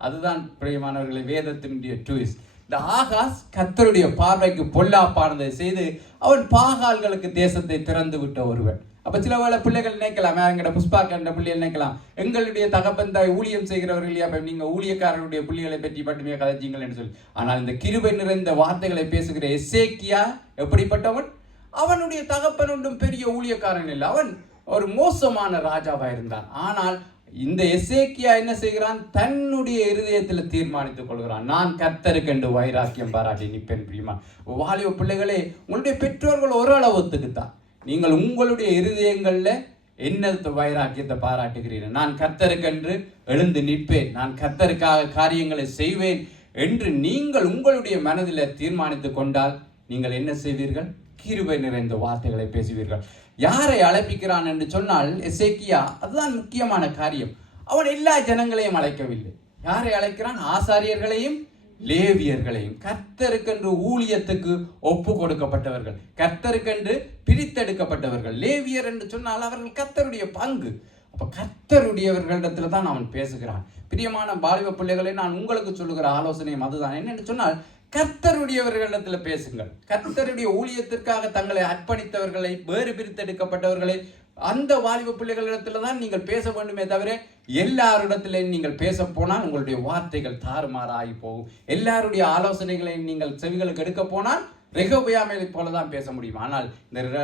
அதுதான் பிரியமானவர்களை வேதத்தினுடைய ட்விஸ்ட். இந்த ஆகாஸ் கர்த்தருடைய பார்வைக்கு பொல்லாப்பானதை செய்து அவன் பாகால்களுக்கு தேசத்தை திறந்து விட்ட ஒருவன். அப்ப சில வேளை பிள்ளைகள் நினைக்கலாம், எங்கட புஷ்பா கண்ட பிள்ளைகள் நினைக்கலாம், எங்களுடைய தகப்பன் தாய் ஊழியம் செய்கிறவர்கள் இல்லையா, நீங்க ஊழியக்காரருடைய பிள்ளைகளை பற்றி மட்டுமே கதைச்சிங்கள் என்று சொல்லி. ஆனால் இந்த கிருபை நிறைந்த வார்த்தைகளை பேசுகிற எசேக்கியா எப்படிப்பட்டவன்? அவனுடைய தகப்பன் ஒன்றும் பெரிய ஊழியக்காரன் இல்லை, அவன் ஒரு மோசமான ராஜாவா இருந்தான். ஆனால் இந்த எசேக்கியா என்ன செய்கிறான்? தன்னுடைய இருதயத்தில் தீர்மானித்துக் கொள்கிறான், நான் கர்த்தருக்கு என்று வைராக்கியம் பாராட்டி நிற்பேன். பிரியமா வாலிப பிள்ளைகளே, உங்களுடைய பெற்றோர்கள் ஒரு அளவுக்கு தான் நீங்கள் உங்களுடைய இருதயங்கள்ல என்ன வைராக்கியத்தை பாராட்டுகிறீர்கள்? நான் கர்த்தருக்கென்று எழுந்து நிற்பேன், நான் கர்த்தருக்காக காரியங்களை செய்வேன் என்று நீங்கள் உங்களுடைய மனதில் தீர்மானித்துக் கொண்டால் நீங்கள் என்ன செய்வீர்கள்? கிருபை நிறைந்த வார்த்தைகளை பேசுவீர்கள். யாரை அழைப்பிக்கிறான் என்று சொன்னால் எசேக்கியா, அதுதான் முக்கியமான காரியம். அவன் எல்லா ஜனங்களையும் அழைக்கவில்லை. யாரை அழைக்கிறான்? ஆசாரியர்களையும் லேவியர்களையும், கர்த்தருக்கென்று ஊழியத்துக்கு ஒப்பு கொடுக்கப்பட்டவர்கள், கர்த்தருக்கென்று பிரித்தெடுக்கப்பட்டவர்கள். லேவியர் என்று சொன்னால் அவர்கள் கர்த்தருடைய பங்கு. அப்ப கர்த்தருடையவர்களிடத்துல தான் அவன் பேசுகிறான். பிரியமான வாலிப பிள்ளைகளை, நான் உங்களுக்கு சொல்லுகிற ஆலோசனையும் அதுதான். என்னென்னு சொன்னால், கர்த்தருடையவர்களிடத்துல பேசுங்கள். கர்த்தருடைய ஊழியத்திற்காக தங்களை அர்ப்பணித்தவர்களை, வேறு பிரித்தெடுக்கப்பட்டவர்களை, அந்த வாலிப பிள்ளைகளிடத்துல தான் நீங்கள் பேச வேண்டுமே தவிர எல்லாரிடத்திலையும் நீங்கள் பேச போனால் உங்களுடைய வார்த்தைகள் தாறுமாறாகி போகும். எல்லாருடைய ஆலோசனைகளை நீங்கள் செவிகளுக்கு எடுக்க போனால் ரெகோபெயாமை போலதான் பேச முடியும். ஆனால்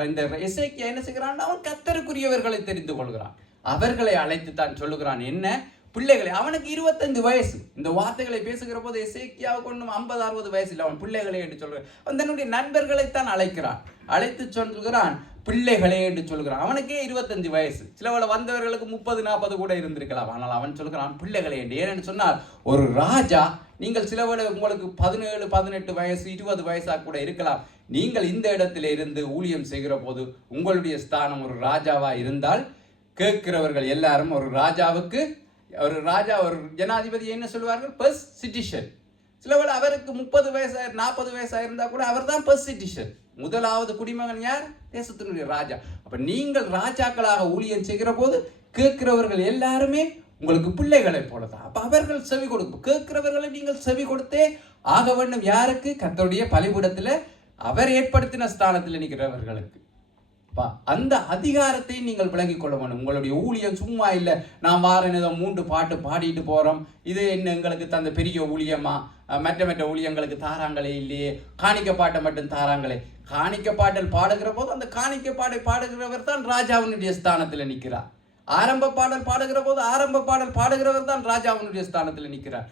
இந்த எசேக்கியா என்ன செய்கிறான்? அவன் கர்த்தருக்குரியவர்களை தெரிந்து கொள்கிறான். அவர்களை அழைத்து தான் சொல்லுகிறான். என்ன பிள்ளைகளை, அவனுக்கு 25 வயசு. இந்த வார்த்தைகளை பேசுகிற போது எசேக்கியாவுக்கு ஒன்றும் 50-60 வயசு இல்லை. அவன் பிள்ளைகளை என்று சொல்கிறான். அவன் தன்னுடைய நண்பர்களைத்தான் அழைக்கிறான். அழைத்து சொல்கிறான், பிள்ளைகளே என்று சொல்கிறான். அவனுக்கே 25 வயசு. சிலவள வந்தவர்களுக்கு 30-40 கூட இருந்திருக்கலாம். ஆனால் அவன் சொல்கிறான் பிள்ளைகளே என்று. ஏன்னு சொன்னால் ஒரு ராஜா, நீங்கள் சிலவள உங்களுக்கு 17-18 வயசு 20 வயசாக கூட இருக்கலாம். நீங்கள் இந்த இடத்துல இருந்து ஊழியம் செய்கிற போது உங்களுடைய ஸ்தானம் ஒரு ராஜாவா இருந்தால் கேட்கிறவர்கள் எல்லாரும் ஒரு ராஜாவுக்கு, ஒரு ஜனாதிபதி என்ன சொல்வார்கள்? First citizen. சிலவள அவருக்கு 30 வயசா 40 வயசா இருந்தா கூட அவர் தான் ஃபர்ஸ்ட் சிட்டிசன். முதலாவது குடிமகன் யார்? தேசத்தினுடைய ராஜா. அப்ப நீங்கள் ராஜாக்களாக ஊழியம் செய்கிற போது கேட்கிறவர்கள் எல்லாருமே உங்களுக்கு பிள்ளைகளை போலதான். அப்ப அவர்கள் செவி கொடுக்கும். கேட்கிறவர்களை நீங்கள் செவி கொடுத்தே ஆக வேண்டும். யாருக்கு? கர்த்தருடைய பலிபீடத்துல அவர் ஏற்படுத்தின ஸ்தானத்தில் நிற்கிறவர்களுக்கு. அந்த அதிகாரத்தை நீங்கள் விளங்கிக் கொள்ள வேண்டும். உங்களுடைய ஊழியம் சும்மா இல்லை, நான் வாரன் ஏதோ 3 பாட்டு பாடிட்டு போறோம், இது என்ன எங்களுக்கு தந்த பெரிய ஊழியமா, மற்ற ஊழியங்களுக்கு தாராங்களே இல்லையே, காணிக்க பாட்டை மட்டும் தாராங்களே. காணிக்க பாடல் பாடுகிற போது அந்த காணிக்க பாடை பாடுகிறவர் தான் ராஜாவினுடைய ஸ்தானத்தில் நிற்கிறார். ஆரம்ப பாடல் பாடுகிற போது ஆரம்ப பாடல் பாடுகிறவர் தான் ராஜாவினுடைய ஸ்தானத்தில் நிற்கிறார்.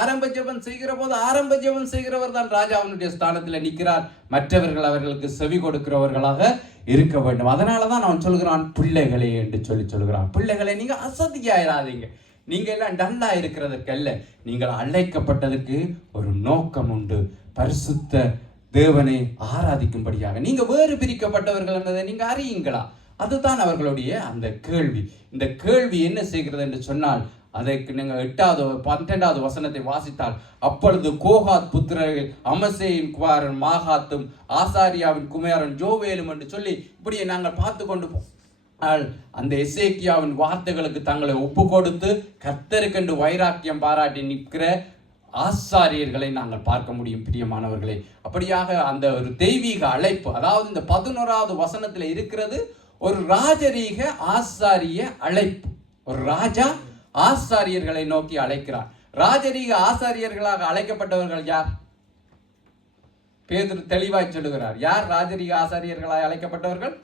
ஆரம்ப ஜெபம் செய்கிற போது ஆரம்ப ஜெபம் செய்கிறவர் தான் ராஜாவினுடைய ஸ்தானத்தில் நிற்கிறார். மற்றவர்கள் அவர்களுக்கு செவி கொடுக்கிறவர்களாக இருக்க வேண்டும். அதனாலதான் அவன் சொல்கிறான் பிள்ளைகளே என்று சொல்கிறான். பிள்ளைகளை நீங்க அசதியாயிராதீங்க. நீங்க எல்லாம் டல்லா இருக்கிறதுக்கு அல்ல, நீங்கள் அழைக்கப்பட்டதற்கு ஒரு நோக்கம் உண்டு. பரிசுத்த தேவனை ஆராதிக்கும்படியாக நீங்க வேறு பிரிக்கப்பட்டவர்கள் என்பதை நீங்க அறியுங்களா? அதுதான் அவர்களுடைய அந்த கேள்வி. இந்த கேள்வி என்ன செய்கிறது என்று சொன்னால், அதற்கு நீங்கள் 8-12 வசனத்தை வாசித்தால், அப்பொழுது கோகாத் புத்திரர்கள் அமசேயின் குமாரன் மாகாத்தும் ஆசாரியாவின் குமாரன் ஜோவேலும் என்று சொல்லி இப்படியே நாங்கள் பார்த்து கொண்டு அந்த எசேக்கியாவின் வார்த்தைகளுக்கு தங்களை ஒப்பு கொடுத்து கர்த்தருக்கென்று வைராக்கியம் பாராட்டி நிற்கிற ஆசாரியர்களை நாங்கள் பார்க்க முடியும். பிரியமானவர்களே, அப்படியாக அந்த ஒரு தெய்வீக அழைப்பு, அதாவது இந்த 11வது வசனத்தில் இருக்கிறது ஒரு ராஜரீக ஆசாரிய அழைப்பு. ஒரு ராஜா ஆசாரியர்களை நோக்கி அழைக்கிறார். ராஜரீக ஆசாரியர்களாக அழைக்கப்பட்டவர்கள் யார்? பேதுரு தெளிவாய் சொல்லுகிறார். யார் ராஜரீக ஆசாரியர்களாக அழைக்கப்பட்டவர்கள்?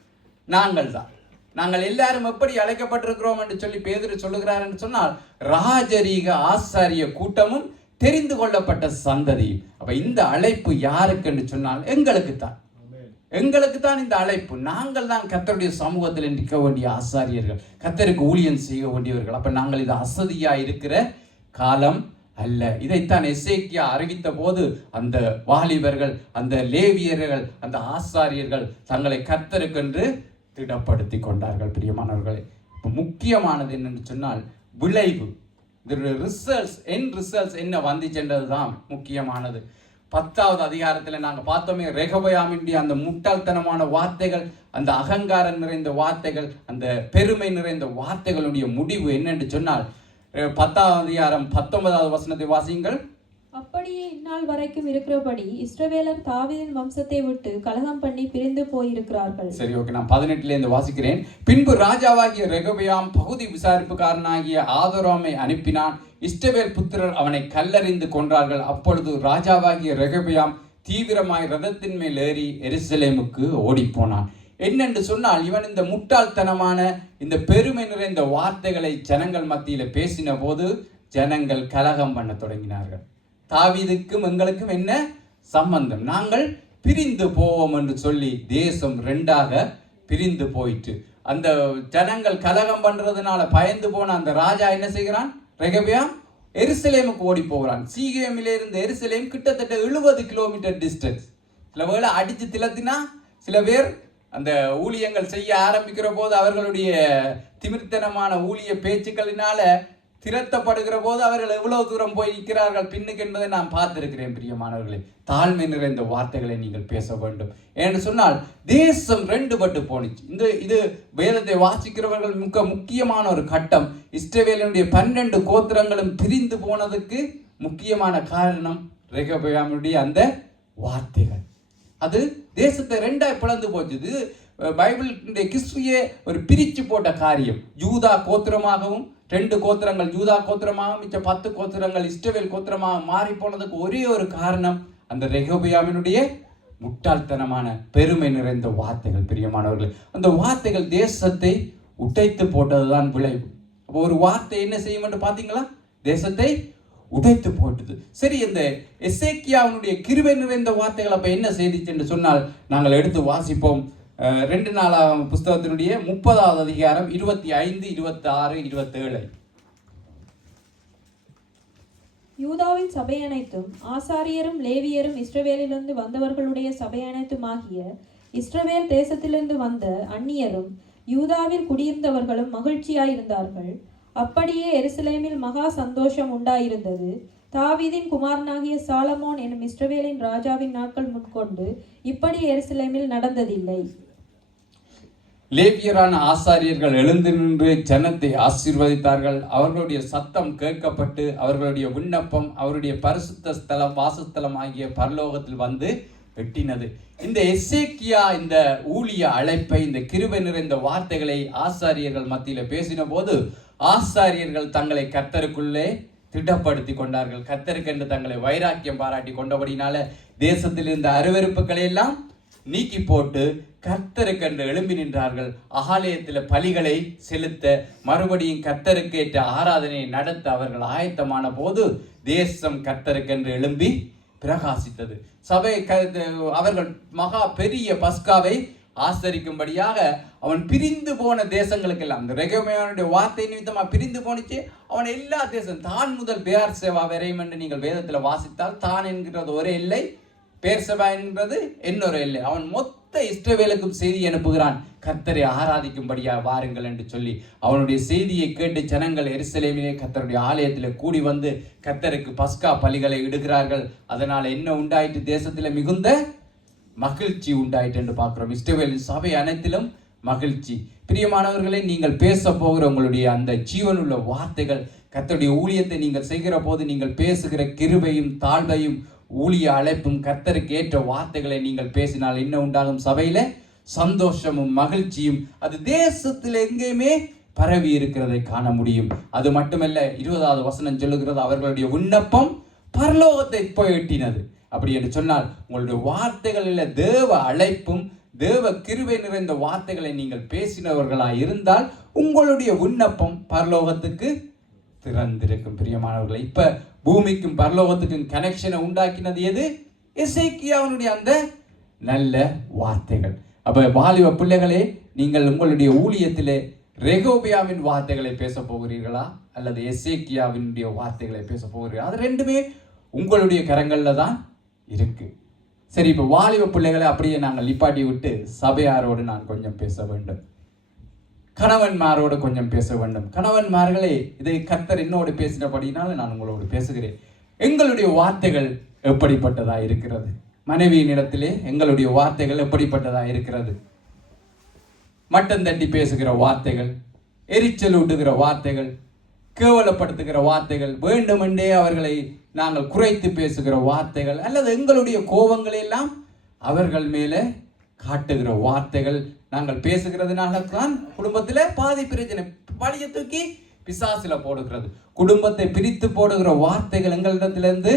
நாங்கள் தான். நாங்கள் எல்லாரும் எப்படி அழைக்கப்பட்டிருக்கிறோம் என்று சொல்லி பேதுரு சொல்லுகிறார் என்று சொன்னால், ராஜரீக ஆசாரிய கூட்டமும் தெரிந்து கொள்ளப்பட்ட சந்ததியும். அப்ப இந்த அழைப்பு யாருக்கு என்று சொன்னால் எங்களுக்கு தான் இந்த அழைப்பு. நாங்கள் தான் கர்த்தருடைய சமூகத்தில் நிற்க வேண்டிய ஆசாரியர்கள், கர்த்தருக்கு ஊழியம் செய்ய வேண்டியவர்கள். அப்ப நாங்கள் இது அசதியா இருக்கிற காலம் அல்ல. இதைத்தான் எசேக்கியா அறிவித்த போது அந்த வாலிபர்கள், அந்த லேவியர்கள், அந்த ஆசாரியர்கள் தங்களை கர்த்தருக்கென்று திடப்படுத்தி கொண்டார்கள். பிரியமானவர்களே, முக்கியமானது என்னன்னு சொன்னால் விளைவு, ரிசல்ட்ஸ் என்ன வந்துச்சென்றது தான் முக்கியமானது. 10வது அதிகாரத்தில் நாங்கள் பார்த்தோமே, ரெகொபெயாமினுடைய அந்த முட்டாள்தனமான வார்த்தைகள், அந்த அகங்காரம் நிறைந்த வார்த்தைகள், அந்த பெருமை நிறைந்த வார்த்தைகளுடைய முடிவு என்னென்று சொன்னால், 10வது அதிகாரம் 19வது வசனத்தை வாசியுங்கள். அப்படியே இந்நாள் வரைக்கும் இருக்கிறபடி இஸ்ரவேலர் தாவீதின் வம்சத்தை விட்டு கலகம் பண்ணி பிரிந்து போயிருக்கிறார்கள். சரி, ஓகே, நான் 18 வாசிக்கிறேன். பின்பு ராஜாவாகிய ரெகொபெயாம் பகுதி விசாரிப்புக்காரனாகிய ஆதோராமை அனுப்பினான். இஸ்ரவேல் புத்திரர் அவனை கல்லறிந்து கொன்றார்கள். அப்பொழுது ராஜாவாகிய ரெகொபெயாம் தீவிரமாய் ரதத்தின் மேல் ஏறி எருசலேமுக்கு ஓடி போனான். என்னென்று சொன்னால், இவன் இந்த முட்டாள்தனமான இந்த பெருமை நிறைந்த வார்த்தைகளை ஜனங்கள் மத்தியில பேசின போது ஜனங்கள் கலகம் பண்ண தொடங்கினார்கள். தாவீதுக்கும் எங்களுக்கும் என்ன சம்பந்தம்? நாங்கள் பிரிந்து போவோம் என்று சொல்லி தேசம் 2ஆக பிரிந்து போயிட்டு, அந்த ஜனங்கள் கலகம் பண்றதுனால பயந்து போன அந்த ராஜா என்ன செய்கிறான்? ரெகொபெயாம் எருசலேமுக்கு ஓடி போகிறான். சீகேமிலிருந்து எருசலேம் கிட்டத்தட்ட 70 கிலோமீட்டர் டிஸ்டன்ஸ். சில வேளை அடிச்சு திலத்தினா சில பேர் அந்த ஊழியங்கள் செய்ய ஆரம்பிக்கிற போது அவர்களுடைய திமிர்த்தனமான ஊழிய பேச்சுக்களினால திரட்டப்படுகிற போது அவர்கள் எவ்வளவு தூரம் போய் நிற்கிறார்கள் பின்னுக்கு என்பதை நான் பார்த்திருக்கிறேன். பிரியமானவர்களே, தாழ்மை நிறைந்த வார்த்தைகளை நீங்கள் பேச வேண்டும். என்று சொன்னால் தேசம் 2 பட்டு போனிச்சு. இது வேதத்தை வாசிக்கிறவர்கள் முக்கியமான ஒரு கட்டம். இஸ்ரவேலினுடைய 12 கோத்திரங்களும் பிரிந்து போனதுக்கு முக்கியமான காரணம் ரெகொபெயாமுடைய அந்த வார்த்தைகள். அது தேசத்தை 2ஆய் பிளந்து போச்சு. இது பைபிளுடைய கிறிஸ்துவையே ஒரு பிரிச்சு போட்ட காரியம். யூதா கோத்திரமாகவும் 2 கோத்திரங்கள் யூதா கோத்திரமாக, மிச்ச 10 கோத்திரங்கள் இஸ்ரவேல் கோத்திரமாக மாறி போனதுக்கு ஒரே ஒரு காரணம் அந்த ரெகொபெயாமினுடைய முட்டாள்தனமான பெருமை நிறைந்த வார்த்தைகள். பிரியமானவர்கள், அந்த வார்த்தைகள் தேசத்தை உடைத்து போட்டதுதான் விளைவு. ஒரு வார்த்தை என்ன செய்யும் என்று பார்த்தீங்களா? தேசத்தை உடைத்து போட்டது. சரி, இந்த எசேக்கியாவினுடைய கிருபை நிறைந்த வார்த்தைகள் அப்ப என்ன செய்திச்சு என்று சொன்னால், நாங்கள் எடுத்து வாசிப்போம். 2 நாளாகமம் புஸ்தகத்தினுடைய 30வது அதிகாரம் 25, 26, 27. யூதாவின் சபை அனைத்தும் ஆசாரியரும் லேவியரும் இஸ்ரவேலிலிருந்து வந்தவர்களுடைய சபை அனைத்துமாகிய இஸ்ரவேல் தேசத்திலிருந்து வந்த அந்நியரும் யூதாவில் குடியிருந்தவர்களும் மகிழ்ச்சியாயிருந்தார்கள். அப்படியே எருசலேமில் மகா சந்தோஷம் உண்டாயிருந்தது. தாவீதின் குமாரனாகிய சாலமோன் எனும் இஸ்ரவேலின் ராஜாவின் நாட்கள் முன்கொண்டு இப்படி எருசலேமில் நடந்ததில்லை. லேவியரான ஆசாரியர்கள் எழுந்து நின்று ஜனத்தை ஆசீர்வதித்தார்கள். அவர்களுடைய சத்தம் கேட்கப்பட்டு அவர்களுடைய விண்ணப்பம் அவருடைய பரிசுத்த ஸ்தலம் வாசஸ்தலம் ஆகிய பரலோகத்தில் வந்து எட்டினது. இந்த எசேக்கியா இந்த ஊழிய அழைப்பை, இந்த கிருபை நிறைந்த வார்த்தைகளை ஆசாரியர்கள் மத்தியில் பேசின போது ஆசாரியர்கள் தங்களை கர்த்தருக்குள்ளே திடப்படுத்தி கொண்டார்கள். கர்த்தருக்கென்று தங்களை வைராக்கியம் பாராட்டி கொண்டபடினால தேசத்தில் இருந்த அருவருப்புகளை எல்லாம் நீக்கி போட்டு கர்த்தருக்கென்று எழும்பி நின்றார்கள். ஆலயத்தில் பலிகளை செலுத்த, மறுபடியும் கர்த்தருக்கேற்ற ஆராதனையை நடத்த அவர்கள் ஆயத்தமான போது தேசம் கர்த்தருக்கென்று எழும்பி பிரகாசித்தது. சபை அவர்கள் மகா பெரிய பஸ்காவை ஆசரிக்கும்படியாக அவன் பிரிந்து போன தேசங்களுக்கெல்லாம், இந்த ரெகோபெயாமுடைய வார்த்தை நிமித்தமாக பிரிந்து போனிச்சு. அவன் எல்லா தேசம் தான் முதல் பேர் சேவா வரையும் என்று நீங்கள் வேதத்தில் வாசித்தால், தான் என்கிறது ஒரே இல்லை, பேர்சபா என்பது இன்னொரு இல்லை. அவன் மொத்த இஸ்ரவேலுக்கும் செய்தி அனுப்புகிறான், கர்த்தரை ஆராதிக்கும்படியா வாருங்கள் என்று சொல்லி. அவனுடைய செய்தியை கேட்டு ஜனங்கள் எருசலேமிலே கர்த்தருடைய ஆலயத்தில் கூடி வந்து கர்த்தருக்கு பஸ்கா பலிகளை இடுகிறார்கள். அதனால என்ன உண்டாயிட்டு? தேசத்தில் மிகுந்த மகிழ்ச்சி உண்டாயிட்டு என்று பார்க்கிறோம். இஸ்ரவேலின் சபை அனைத்திலும் மகிழ்ச்சி. பிரியமானவர்களை, நீங்கள் பேச போகிற உங்களுடைய அந்த ஜீவனுள்ள வார்த்தைகள், கர்த்தருடைய ஊழியத்தை நீங்கள் செய்கிற போது நீங்கள் பேசுகிற கிருபையும் தாழ்வையும் ஊழிய அழைப்பும் கர்த்தருக்கு ஏற்ற வார்த்தைகளை நீங்கள் பேசினால் என்ன உண்டாகும்? சபையில சந்தோஷமும் மகிழ்ச்சியும் அது தேசத்தில் எங்கேயுமே பரவி இருக்கிறதை காண முடியும். அது மட்டுமல்ல, 20வது வசனம் சொல்லுகிறது, அவர்களுடைய விண்ணப்பம் பரலோகத்தை போய் எட்டினது. அப்படி என்று சொன்னால் உங்களுடைய வார்த்தைகளில் தேவ அழைப்பும் தேவ கிருபை நிறைந்த வார்த்தைகளை நீங்கள் பேசினவர்களாக இருந்தால் உங்களுடைய விண்ணப்பம் பரலோகத்துக்கு திறந்திருக்கும். பிரியமானவர்களை, இப்ப பூமிக்கும் பரலோகத்துக்கும் கனெக்ஷனை உண்டாக்கினது எது? எசேக்கியாவினுடைய அந்த நல்ல வார்த்தைகள். அப்ப வாலிப பிள்ளைகளே, நீங்கள் உங்களுடைய ஊழியத்திலே ரெகோபியாவின் வார்த்தைகளை பேச போகிறீர்களா அல்லது எசேக்கியாவினுடைய வார்த்தைகளை பேச போகிறீர்களா? அது ரெண்டுமே உங்களுடைய கரங்கள்ல தான் இருக்கு. சரி, இப்ப வாலிப பிள்ளைகளை அப்படியே நாங்கள் நிப்பாட்டி விட்டு சபையாரோடு நான் கொஞ்சம் பேச வேண்டும், கணவன்மாரோடு கொஞ்சம் பேச வேண்டும். கணவன்மார்களே, இதை கர்த்தர் என்னோடு பேசினபடினால நான் உங்களோடு பேசுகிறேன். எங்களுடைய வார்த்தைகள் எப்படிப்பட்டதா இருக்கிறது? மனைவியின் இடத்திலே எங்களுடைய வார்த்தைகள் எப்படிப்பட்டதா இருக்கிறது? மட்டம் தட்டி பேசுகிற வார்த்தைகள், எரிச்சல் ஊட்டுகிற வார்த்தைகள், கேவலப்படுத்துகிற வார்த்தைகள், வேண்டுமென்றே அவர்களை நாங்கள் குறைத்து பேசுகிற வார்த்தைகள், அல்லது எங்களுடைய கோபங்களை எல்லாம் அவர்கள் மேலே காட்டுகிற வார்த்தைகள் நாங்கள் பேசுகிறதுனால தான் குடும்பத்தில் பாதி பிரச்சனை. பழிய தூக்கி பிசாசில போடுகிறது, குடும்பத்தை பிரித்து போடுகிற வார்த்தைகள் எங்களிடத்திலிருந்து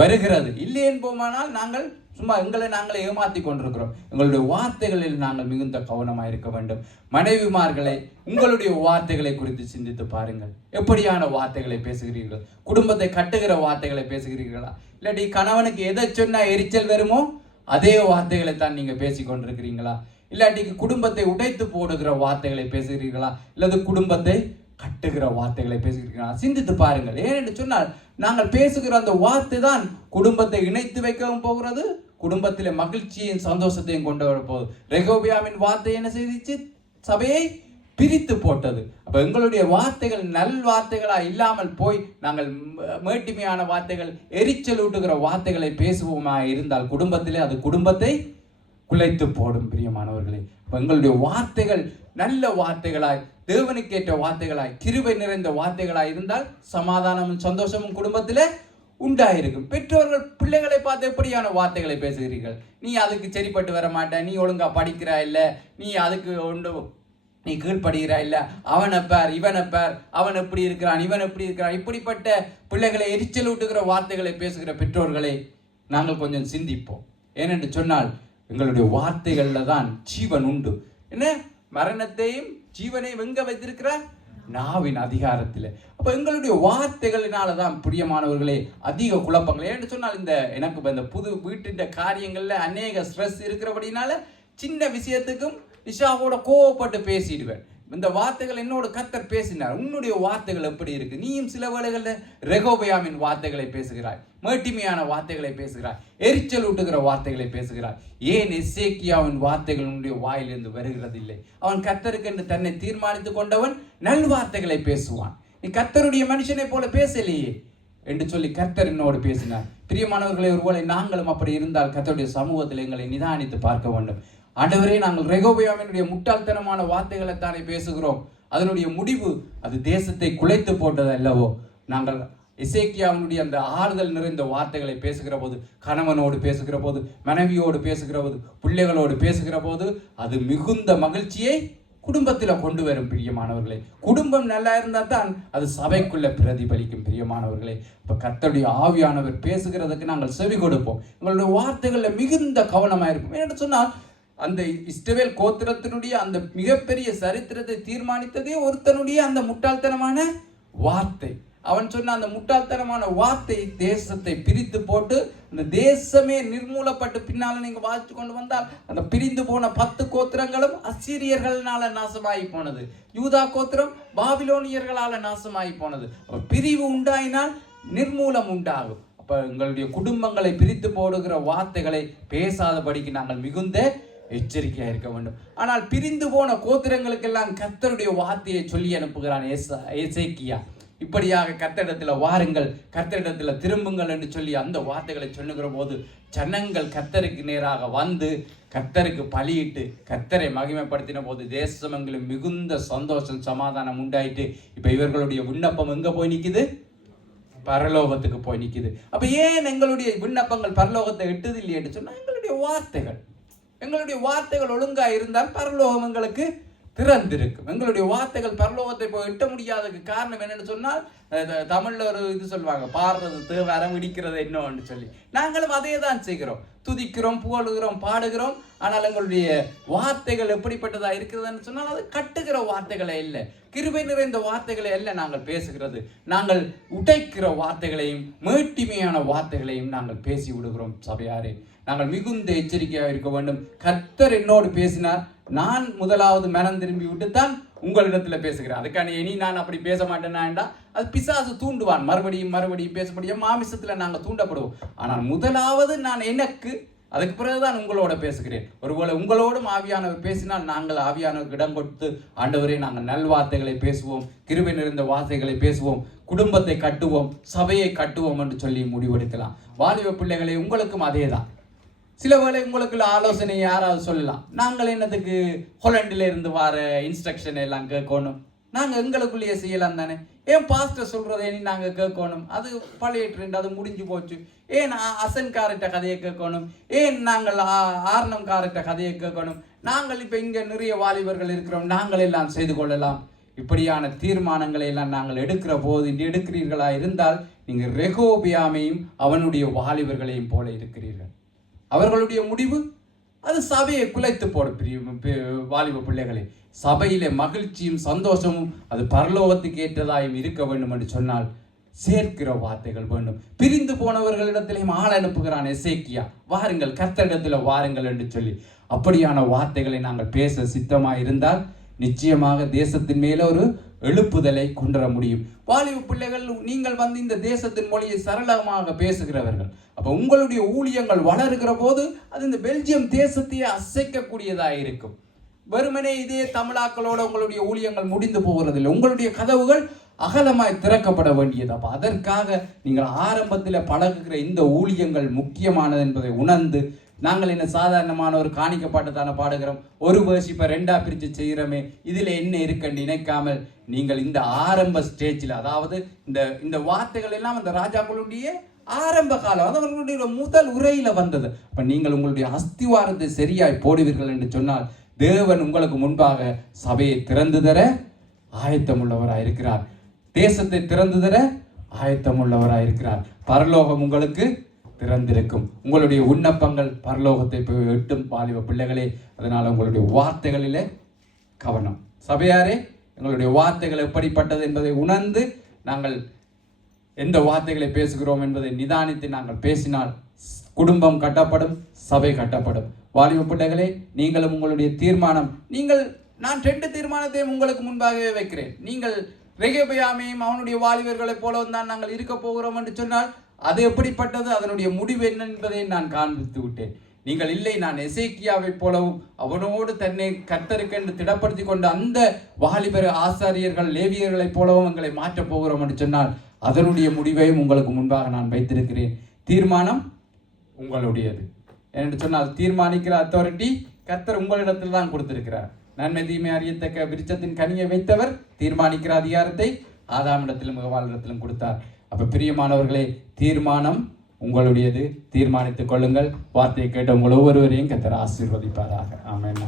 வருகிறது. இல்லை என்போமானால் நாங்கள் சும்மா எங்களை நாங்களே ஏமாற்றி கொண்டிருக்கிறோம். எங்களுடைய வார்த்தைகளில் நாங்கள் மிகுந்த கவனமாக இருக்க வேண்டும். மனைவிமார்களை, உங்களுடைய வார்த்தைகளை குறித்து சிந்தித்து பாருங்கள். எப்படியான வார்த்தைகளை பேசுகிறீர்கள்? குடும்பத்தை கட்டுகிற வார்த்தைகளை பேசுகிறீர்களா? இல்லாட்டி கணவனுக்கு எதை சொன்னா எரிச்சல் வருமோ அதே வார்த்தைகளை தான் நீங்க பேசி கொண்டிருக்கிறீங்களா? இல்லாட்டி குடும்பத்தை உடைத்து போடுகிற வார்த்தைகளை பேசுகிறீர்களா? இல்லது குடும்பத்தை கட்டுகிற வார்த்தைகளை பேசுகிறீர்களா? சிந்தித்து பாருங்கள். ஏனென்று சொன்னால் நாங்கள் பேசுகிற அந்த வார்த்தை தான் குடும்பத்தை இணைத்து வைக்கவும் போகிறது, குடும்பத்தில் மகிழ்ச்சியும் சந்தோஷத்தையும் கொண்டு வர போகுது. ரெகோபியாமின் வார்த்தை என்ன செய்திச்சு? சபையை பிரித்து போட்டது. அப்ப எங்களுடைய வார்த்தைகள் நல் வார்த்தைகளா இல்லாமல் போய் நாங்கள் மேட்டிமையான வார்த்தைகள், எரிச்சல் ஊட்டுகிற வார்த்தைகளை பேசுவோமா இருந்தால் குடும்பத்திலே அது குடும்பத்தை குலைத்து போடும். பிரியமானவர்களே, எங்களுடைய வார்த்தைகள் நல்ல வார்த்தைகளாய், தேவனுக்கேற்ற வார்த்தைகளாய், கிருபை நிறைந்த வார்த்தைகளாய் இருந்தால் சமாதானமும் சந்தோஷமும் குடும்பத்திலே உண்டாயிருக்கும். பெற்றோர்கள் பிள்ளைகளை பார்த்து எப்படியான வார்த்தைகளை பேசுகிறீர்கள்? நீ அதுக்கு சரிப்பட்டு வர மாட்ட, நீ ஒழுங்கா படிக்கிறா இல்ல, நீ அதுக்கு ஒன்று நீ கீழ்படுகிறா இல்ல, அவனை பார் இவனை பார், அவன் எப்படி இருக்கிறான் இவன் எப்படி இருக்கிறான், இப்படிப்பட்ட பிள்ளைகளை எரிச்சல் ஊட்டுகிற வார்த்தைகளை பேசுகிற பெற்றோர்களை நாங்கள் கொஞ்சம் சிந்திப்போம். ஏனென்று சொன்னால் எங்களுடைய வார்த்தைகள்ல தான் ஜீவன் உண்டு. என்ன, மரணத்தையும் ஜீவனையும் எங்க வைத்திருக்கிறார்? நாவின் அதிகாரத்தில். அப்ப எங்களுடைய வார்த்தைகளினாலதான் பிரியமானவர்களே அதிக குழப்பங்கள். ஏன்னு சொன்னால் இந்த எனக்கு இந்த புது வீட்டின் காரியங்கள்ல அநேக ஸ்ட்ரெஸ் இருக்கிறபடினால சின்ன விஷயத்துக்கும் இஷாவோட கோவப்பட்டு பேசிடுவேன். இந்த வார்த்தைகள் என்னோட கர்த்தர் பேசினார். உன்னுடைய வார்த்தைகள் எப்படி இருக்கு? நீயும் சில வேளைகளில் ரெகோபயாமின் வார்த்தைகளை பேசுகிறாய், மேட்டிமையான வார்த்தைகளை பேசுகிறாய், எரிச்சல் ஊட்டுகிற வார்த்தைகளை பேசுகிறாய். ஏன் எசேக்கியாவின் வார்த்தைகள் உன்னுடைய வாயிலிருந்து வருகிறதில்லை? அவன் கர்த்தருக்கு என்று தன்னை தீர்மானித்துக் கொண்டவன் நல்வார்த்தைகளை பேசுவான். நீ கர்த்தருடைய மனுஷனை போல பேசலையே என்று சொல்லி கர்த்தர் என்னோடு பேசினார். பிரியமானவர்களை, ஒருவேளை நாங்களும் அப்படி இருந்தால் கர்த்தருடைய சமூகத்தில் எங்களை நிதானித்து பார்க்க வேண்டும். ஆண்டவரே, நாங்கள் ரெகோபயாமினுடைய முட்டாள்தனமான வார்த்தைகளை தானே பேசுகிறோம். அதனுடைய முடிவு அது தேசத்தை குலைத்து போட்டது அல்லவோ? நாங்கள் எசேக்கியாவினுடைய அந்த ஆறுதல் நிறைந்த வார்த்தைகளை பேசுகிற போது, கணவனோடு பேசுகிற போது, மனைவியோடு பேசுகிற போது, பிள்ளைகளோடு பேசுகிற போது அது மிகுந்த மகிழ்ச்சியை குடும்பத்தில் கொண்டு வரும். பிரியமானவர்களே, குடும்பம் நல்லா இருந்தால் தான் அது சபைக்குள்ள பிரதிபலிக்கும். பிரியமானவர்களே, இப்போ கர்த்தருடைய ஆவியானவர் பேசுகிறதுக்கு நாங்கள் செவி கொடுப்போம். எங்களுடைய வார்த்தைகளில் மிகுந்த கவனமாக இருப்போம். என்று சொன்னால் அந்த இஸ்ரவேல் கோத்திரத்தினுடைய அந்த மிகப்பெரிய சரித்திரத்தை தீர்மானித்ததே ஒருத்தனுடைய அந்த முட்டாள்தனமான வார்த்தை. அவன் சொன்ன அந்த முட்டாள்தனமான வார்த்தை தேசத்தை பிரித்து போட்டு அந்த தேசமே நிர்மூலப்பட்டு பின்னால நீங்க வாசித்து கொண்டு வந்தால் அந்த பிரிந்து போன 10 கோத்திரங்களும் அசீரியர்களால நாசமாகி போனது. யூதா கோத்திரம் பாபிலோனியர்களால நாசமாகி போனது. பிரிவு உண்டாயினால் நிர்மூலம் உண்டாகும். அப்ப எங்களுடைய குடும்பங்களை பிரித்து போடுகிற வார்த்தைகளை பேசாதபடிக்கு நாங்கள் மிகுந்த எச்சரிக்கையா இருக்க வேண்டும். ஆனால் பிரிந்து போன கோத்திரங்களுக்கெல்லாம் கர்த்தருடைய வார்த்தையை சொல்லி அனுப்புகிறான் எசேக்கியா. இப்படியாக கர்த்தரிடத்தில் வாருங்கள், கர்த்தரிடத்தில் திரும்புங்கள் என்று சொல்லி அந்த வார்த்தைகளை சொல்லுகிற போது ஜனங்கள் கர்த்தருக்கு நேராக வந்து கர்த்தருக்கு பலியிட்டு கர்த்தரை மகிமைப்படுத்தின போது தேசமெங்கிலும் மிகுந்த சந்தோஷம் சமாதானம் உண்டாயிட்டு இப்ப இவர்களுடைய விண்ணப்பம் எங்க போய் நிக்குது? பரலோகத்துக்கு போய் நிக்குது. அப்ப ஏன் எங்களுடைய விண்ணப்பங்கள் பரலோகத்தை எட்டுது இல்லையே என்று சொன்னா எங்களுடைய வார்த்தைகள் ஒழுங்கா இருந்தால் பரலோகம் எங்களுக்கு திறந்திருக்கும். எங்களுடைய வார்த்தைகள் பரலோகத்தை போய் எட்ட முடியாததுக்கு காரணம் என்னன்னு சொன்னால், தமிழ்ல ஒரு இது சொல்லுவாங்க, பாடுறது தேவரம் இடிக்கிறது என்னன்னு சொல்லி. நாங்களும் அதே தான் செய்கிறோம், துதிக்கிறோம், புகழுகிறோம், பாடுகிறோம். ஆனால் எங்களுடைய வார்த்தைகள் எப்படிப்பட்டதா இருக்கிறதுன்னு சொன்னால் அது கட்டுகிற வார்த்தைகளே இல்லை, கிருபை நிறைந்த வார்த்தைகளை அல்ல நாங்கள் பேசுகிறது. நாங்கள் உடைக்கிற வார்த்தைகளையும் மேட்டிமையான வார்த்தைகளையும் நாங்கள் பேசி விடுகிறோம். சபையாரே, நாங்கள் மிகுந்த எச்சரிக்கையாக இருக்க வேண்டும். கர்த்தர் என்னோடு பேசினார், நான் முதலாவது மனம் திரும்பி விட்டுத்தான் உங்களிடத்துல பேசுகிறேன். அதுக்கான இனி நான் அப்படி பேச மாட்டேன்னா அது பிசாசு தூண்டுவான். மறுபடியும் பேச முடியும், மாமிசத்துல நாங்கள் தூண்டப்படுவோம். ஆனால் முதலாவது நான் எனக்கு, அதுக்கு பிறகுதான் உங்களோட பேசுகிறேன். ஒருவேளை உங்களோடும் ஆவியானவர் பேசினால் நாங்கள் ஆவியானவருக்கு இடம் கொடுத்து, ஆண்டவரே நாங்கள் நல்வார்த்தைகளை பேசுவோம், கிருபை நிறைந்த வார்த்தைகளை பேசுவோம், குடும்பத்தை கட்டுவோம், சபையை கட்டுவோம் என்று சொல்லி முடிவெடுக்கலாம். வாலிப பிள்ளைகளை, உங்களுக்கும் அதே தான். சில வேளை உங்களுக்கு ஆலோசனை யாராவது சொல்லலாம், நாங்கள் என்னத்துக்கு ஹொலண்டில் இருந்து வர இன்ஸ்ட்ரக்ஷன் எல்லாம் கேட்கணும், நாங்கள் எங்களுக்குள்ளேயே செய்யலாம் தானே. ஏன் பாஸ்டர் சொல்றதை நாங்கள் கேட்கணும்? அது பழைய ட்ரெண்ட், அது முடிஞ்சு போச்சு. ஏன் அசன்காரட்ட கதையை கேட்கணும்? ஏன் நாங்கள் ஆர்னம்காரட்ட கதையை கேட்கணும்? நாங்கள் இப்போ இங்கே நிறைய வாலிபர்கள் இருக்கிறோம், நாங்கள் எல்லாம் செய்து கொள்ளலாம். இப்படியான தீர்மானங்களை எல்லாம் நாங்கள் எடுக்கிற போது, இன்று எடுக்கிறீர்களா இருந்தால் நீங்கள் ரெகோபியாமையும் அவனுடைய வாலிபர்களையும் போல இருக்கிறீர்கள். அவர்களுடைய முடிவு அது சபையை குலைத்து போடும். வாலிப பிள்ளைகளை, சபையிலே மகிழ்ச்சியும் சந்தோஷமும் அது பரலோகத்துக்கு ஏற்றதாயும் இருக்க வேண்டும் என்று சொன்னால் சேர்க்கிற வார்த்தைகள் வேண்டும். பிரிந்து போனவர்களிடத்திலேயும் ஆள் அனுப்புகிறான் எசேக்கியா, வாருங்கள் கர்த்தரிடத்தில் வாருங்கள் என்று சொல்லி. அப்படியான வார்த்தைகளை நாங்கள் பேச சித்தமாக இருந்தால் நிச்சயமாக தேசத்தின் மேல ஒரு எழுப்புதலை கொண்டு வர முடியும். வாலிப பிள்ளைகள், நீங்கள் வந்து இந்த தேசத்தின் மொழியை சரளமாக பேசுகிறவர்கள். அப்ப உங்களுடைய ஊழியங்கள் வளருகிற போது அது இந்த பெல்ஜியம் தேசத்தையே அசைக்கக்கூடியதாக இருக்கும். வெறுமனே இதே தமிழாக்களோட உங்களுடைய ஊழியங்கள் முடிந்து போகிறதில்லை. உங்களுடைய கதவுகள் அகலமாய் திறக்கப்பட வேண்டியது. அப்ப அதற்காக நீங்கள் ஆரம்பத்தில் பழகுகிற இந்த ஊழியங்கள் முக்கியமானது என்பதை உணர்ந்து, நாங்கள் என்ன சாதாரணமான ஒரு காணிக்க பாட்டு தானே பாடுகிறோம், ஒரு வேர்ஸ் இப்போ 2ஆ பிரித்து செய்கிறோமே, இதில் என்ன இருக்குன்னு நினைக்காமல் நீங்கள் இந்த ஆரம்ப ஸ்டேஜில், அதாவது இந்த வார்த்தைகள் எல்லாம் அந்த ராஜாக்களுடைய ஆரம்ப காலம், அது அவர்களுடைய முதல் உரையில வந்தது. அப்ப நீங்கள் உங்களுடைய அஸ்திவாரத்தை சரியாய் போடுவீர்கள் என்று சொன்னால் தேவன் உங்களுக்கு முன்பாக சபையை திறந்து தர ஆயத்தமுள்ளவராக இருக்கிறார். தேசத்தை திறந்து தர ஆயத்தமுள்ளவராக இருக்கிறார். பரலோகம் உங்களுக்கு திறந்திருக்கும். உங்களுடைய விண்ணப்பங்கள் பரலோகத்தை போய் எட்டும் வாலிப பிள்ளைகளே. அதனால உங்களுடைய வார்த்தைகளிலே கவனம். சபையாரே, எங்களுடைய வார்த்தைகள் எப்படிப்பட்டது என்பதை உணர்ந்து நாங்கள் எந்த வார்த்தைகளை பேசுகிறோம் என்பதை நிதானித்து நாங்கள் பேசினால் குடும்பம் கட்டப்படும், சபை கட்டப்படும். வாலிப பிள்ளைகளே, நீங்களும் உங்களுடைய தீர்மானம், நான் 2 தீர்மானத்தையும் உங்களுக்கு முன்பாகவே வைக்கிறேன். நீங்கள் ரெகெபியாமையும் அவனுடைய வாலிபர்களைப் போலவும் தான் நாங்கள் இருக்க போகிறோம் என்று சொன்னால் அது எப்படிப்பட்டது, அதனுடைய முடிவு என்ன என்பதை நான் காண்பித்து விட்டேன். நீங்கள் இல்லை, நான் எசேக்கியாவை போலவும் அவனோடு தன்னை கர்த்தருக்கென்று திடப்படுத்தி கொண்ட அந்த வாலிபர் ஆசாரியர்கள் லேவியர்களைப் போலவும் எங்களை மாற்றப் போகிறோம் என்று சொன்னால் அதனுடைய முடிவையும் உங்களுக்கு முன்பாக நான் வைத்திருக்கிறேன். தீர்மானம் உங்களுடையது என்று சொன்னால் தீர்மானிக்கிற அத்தாரிட்டி கர்த்தர் உங்களிடத்தில் தான் கொடுத்திருக்கிறார். நன்மை தீமை அறியத்தக்க விருட்சத்தின் கனியை வைத்தவர் தீர்மானிக்கிற அதிகாரத்தை ஆதாமிடத்திலும் ஏவாளிடத்திலும் கொடுத்தார். அப்ப பிரியமானவர்களே, தீர்மானம் உங்களுடையது. தீர்மானித்துக் கொள்ளுங்கள். வார்த்தையை கேட்ட உங்கள் ஒவ்வொருவரையும் கர்த்தர் ஆசீர்வதிப்பாராக. ஆமென்.